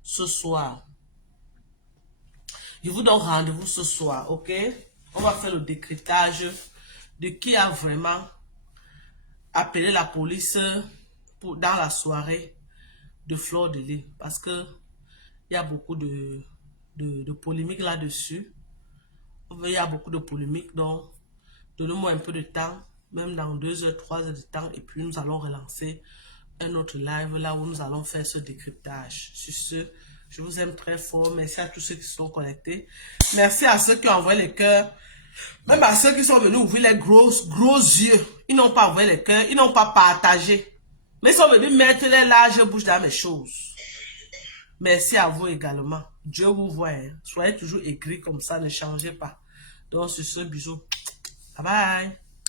ce soir. Je vous donne rendez-vous ce soir, ok? On va faire le décryptage de qui a vraiment appelé la police dans la soirée de Fleur de Lys. Parce que il y a beaucoup de polémiques là-dessus. Il y a beaucoup de polémiques, donc donnez-moi un peu de temps, même dans 2 heures, 3 heures de temps, et puis nous allons relancer un autre live là où nous allons faire ce décryptage. Sur ce, je vous aime très fort. Merci à tous ceux qui sont connectés. Merci à ceux qui ont envoyé les cœurs. Même à ceux qui sont venus ouvrir les gros yeux. Ils n'ont pas envoyé les cœurs. Ils n'ont pas partagé. Mais ils sont venus mettre les larges bouches dans mes choses. Merci à vous également. Dieu vous voit. Hein. Soyez toujours écrits comme ça. Ne changez pas. Donc sur ce, bisous. Bye bye.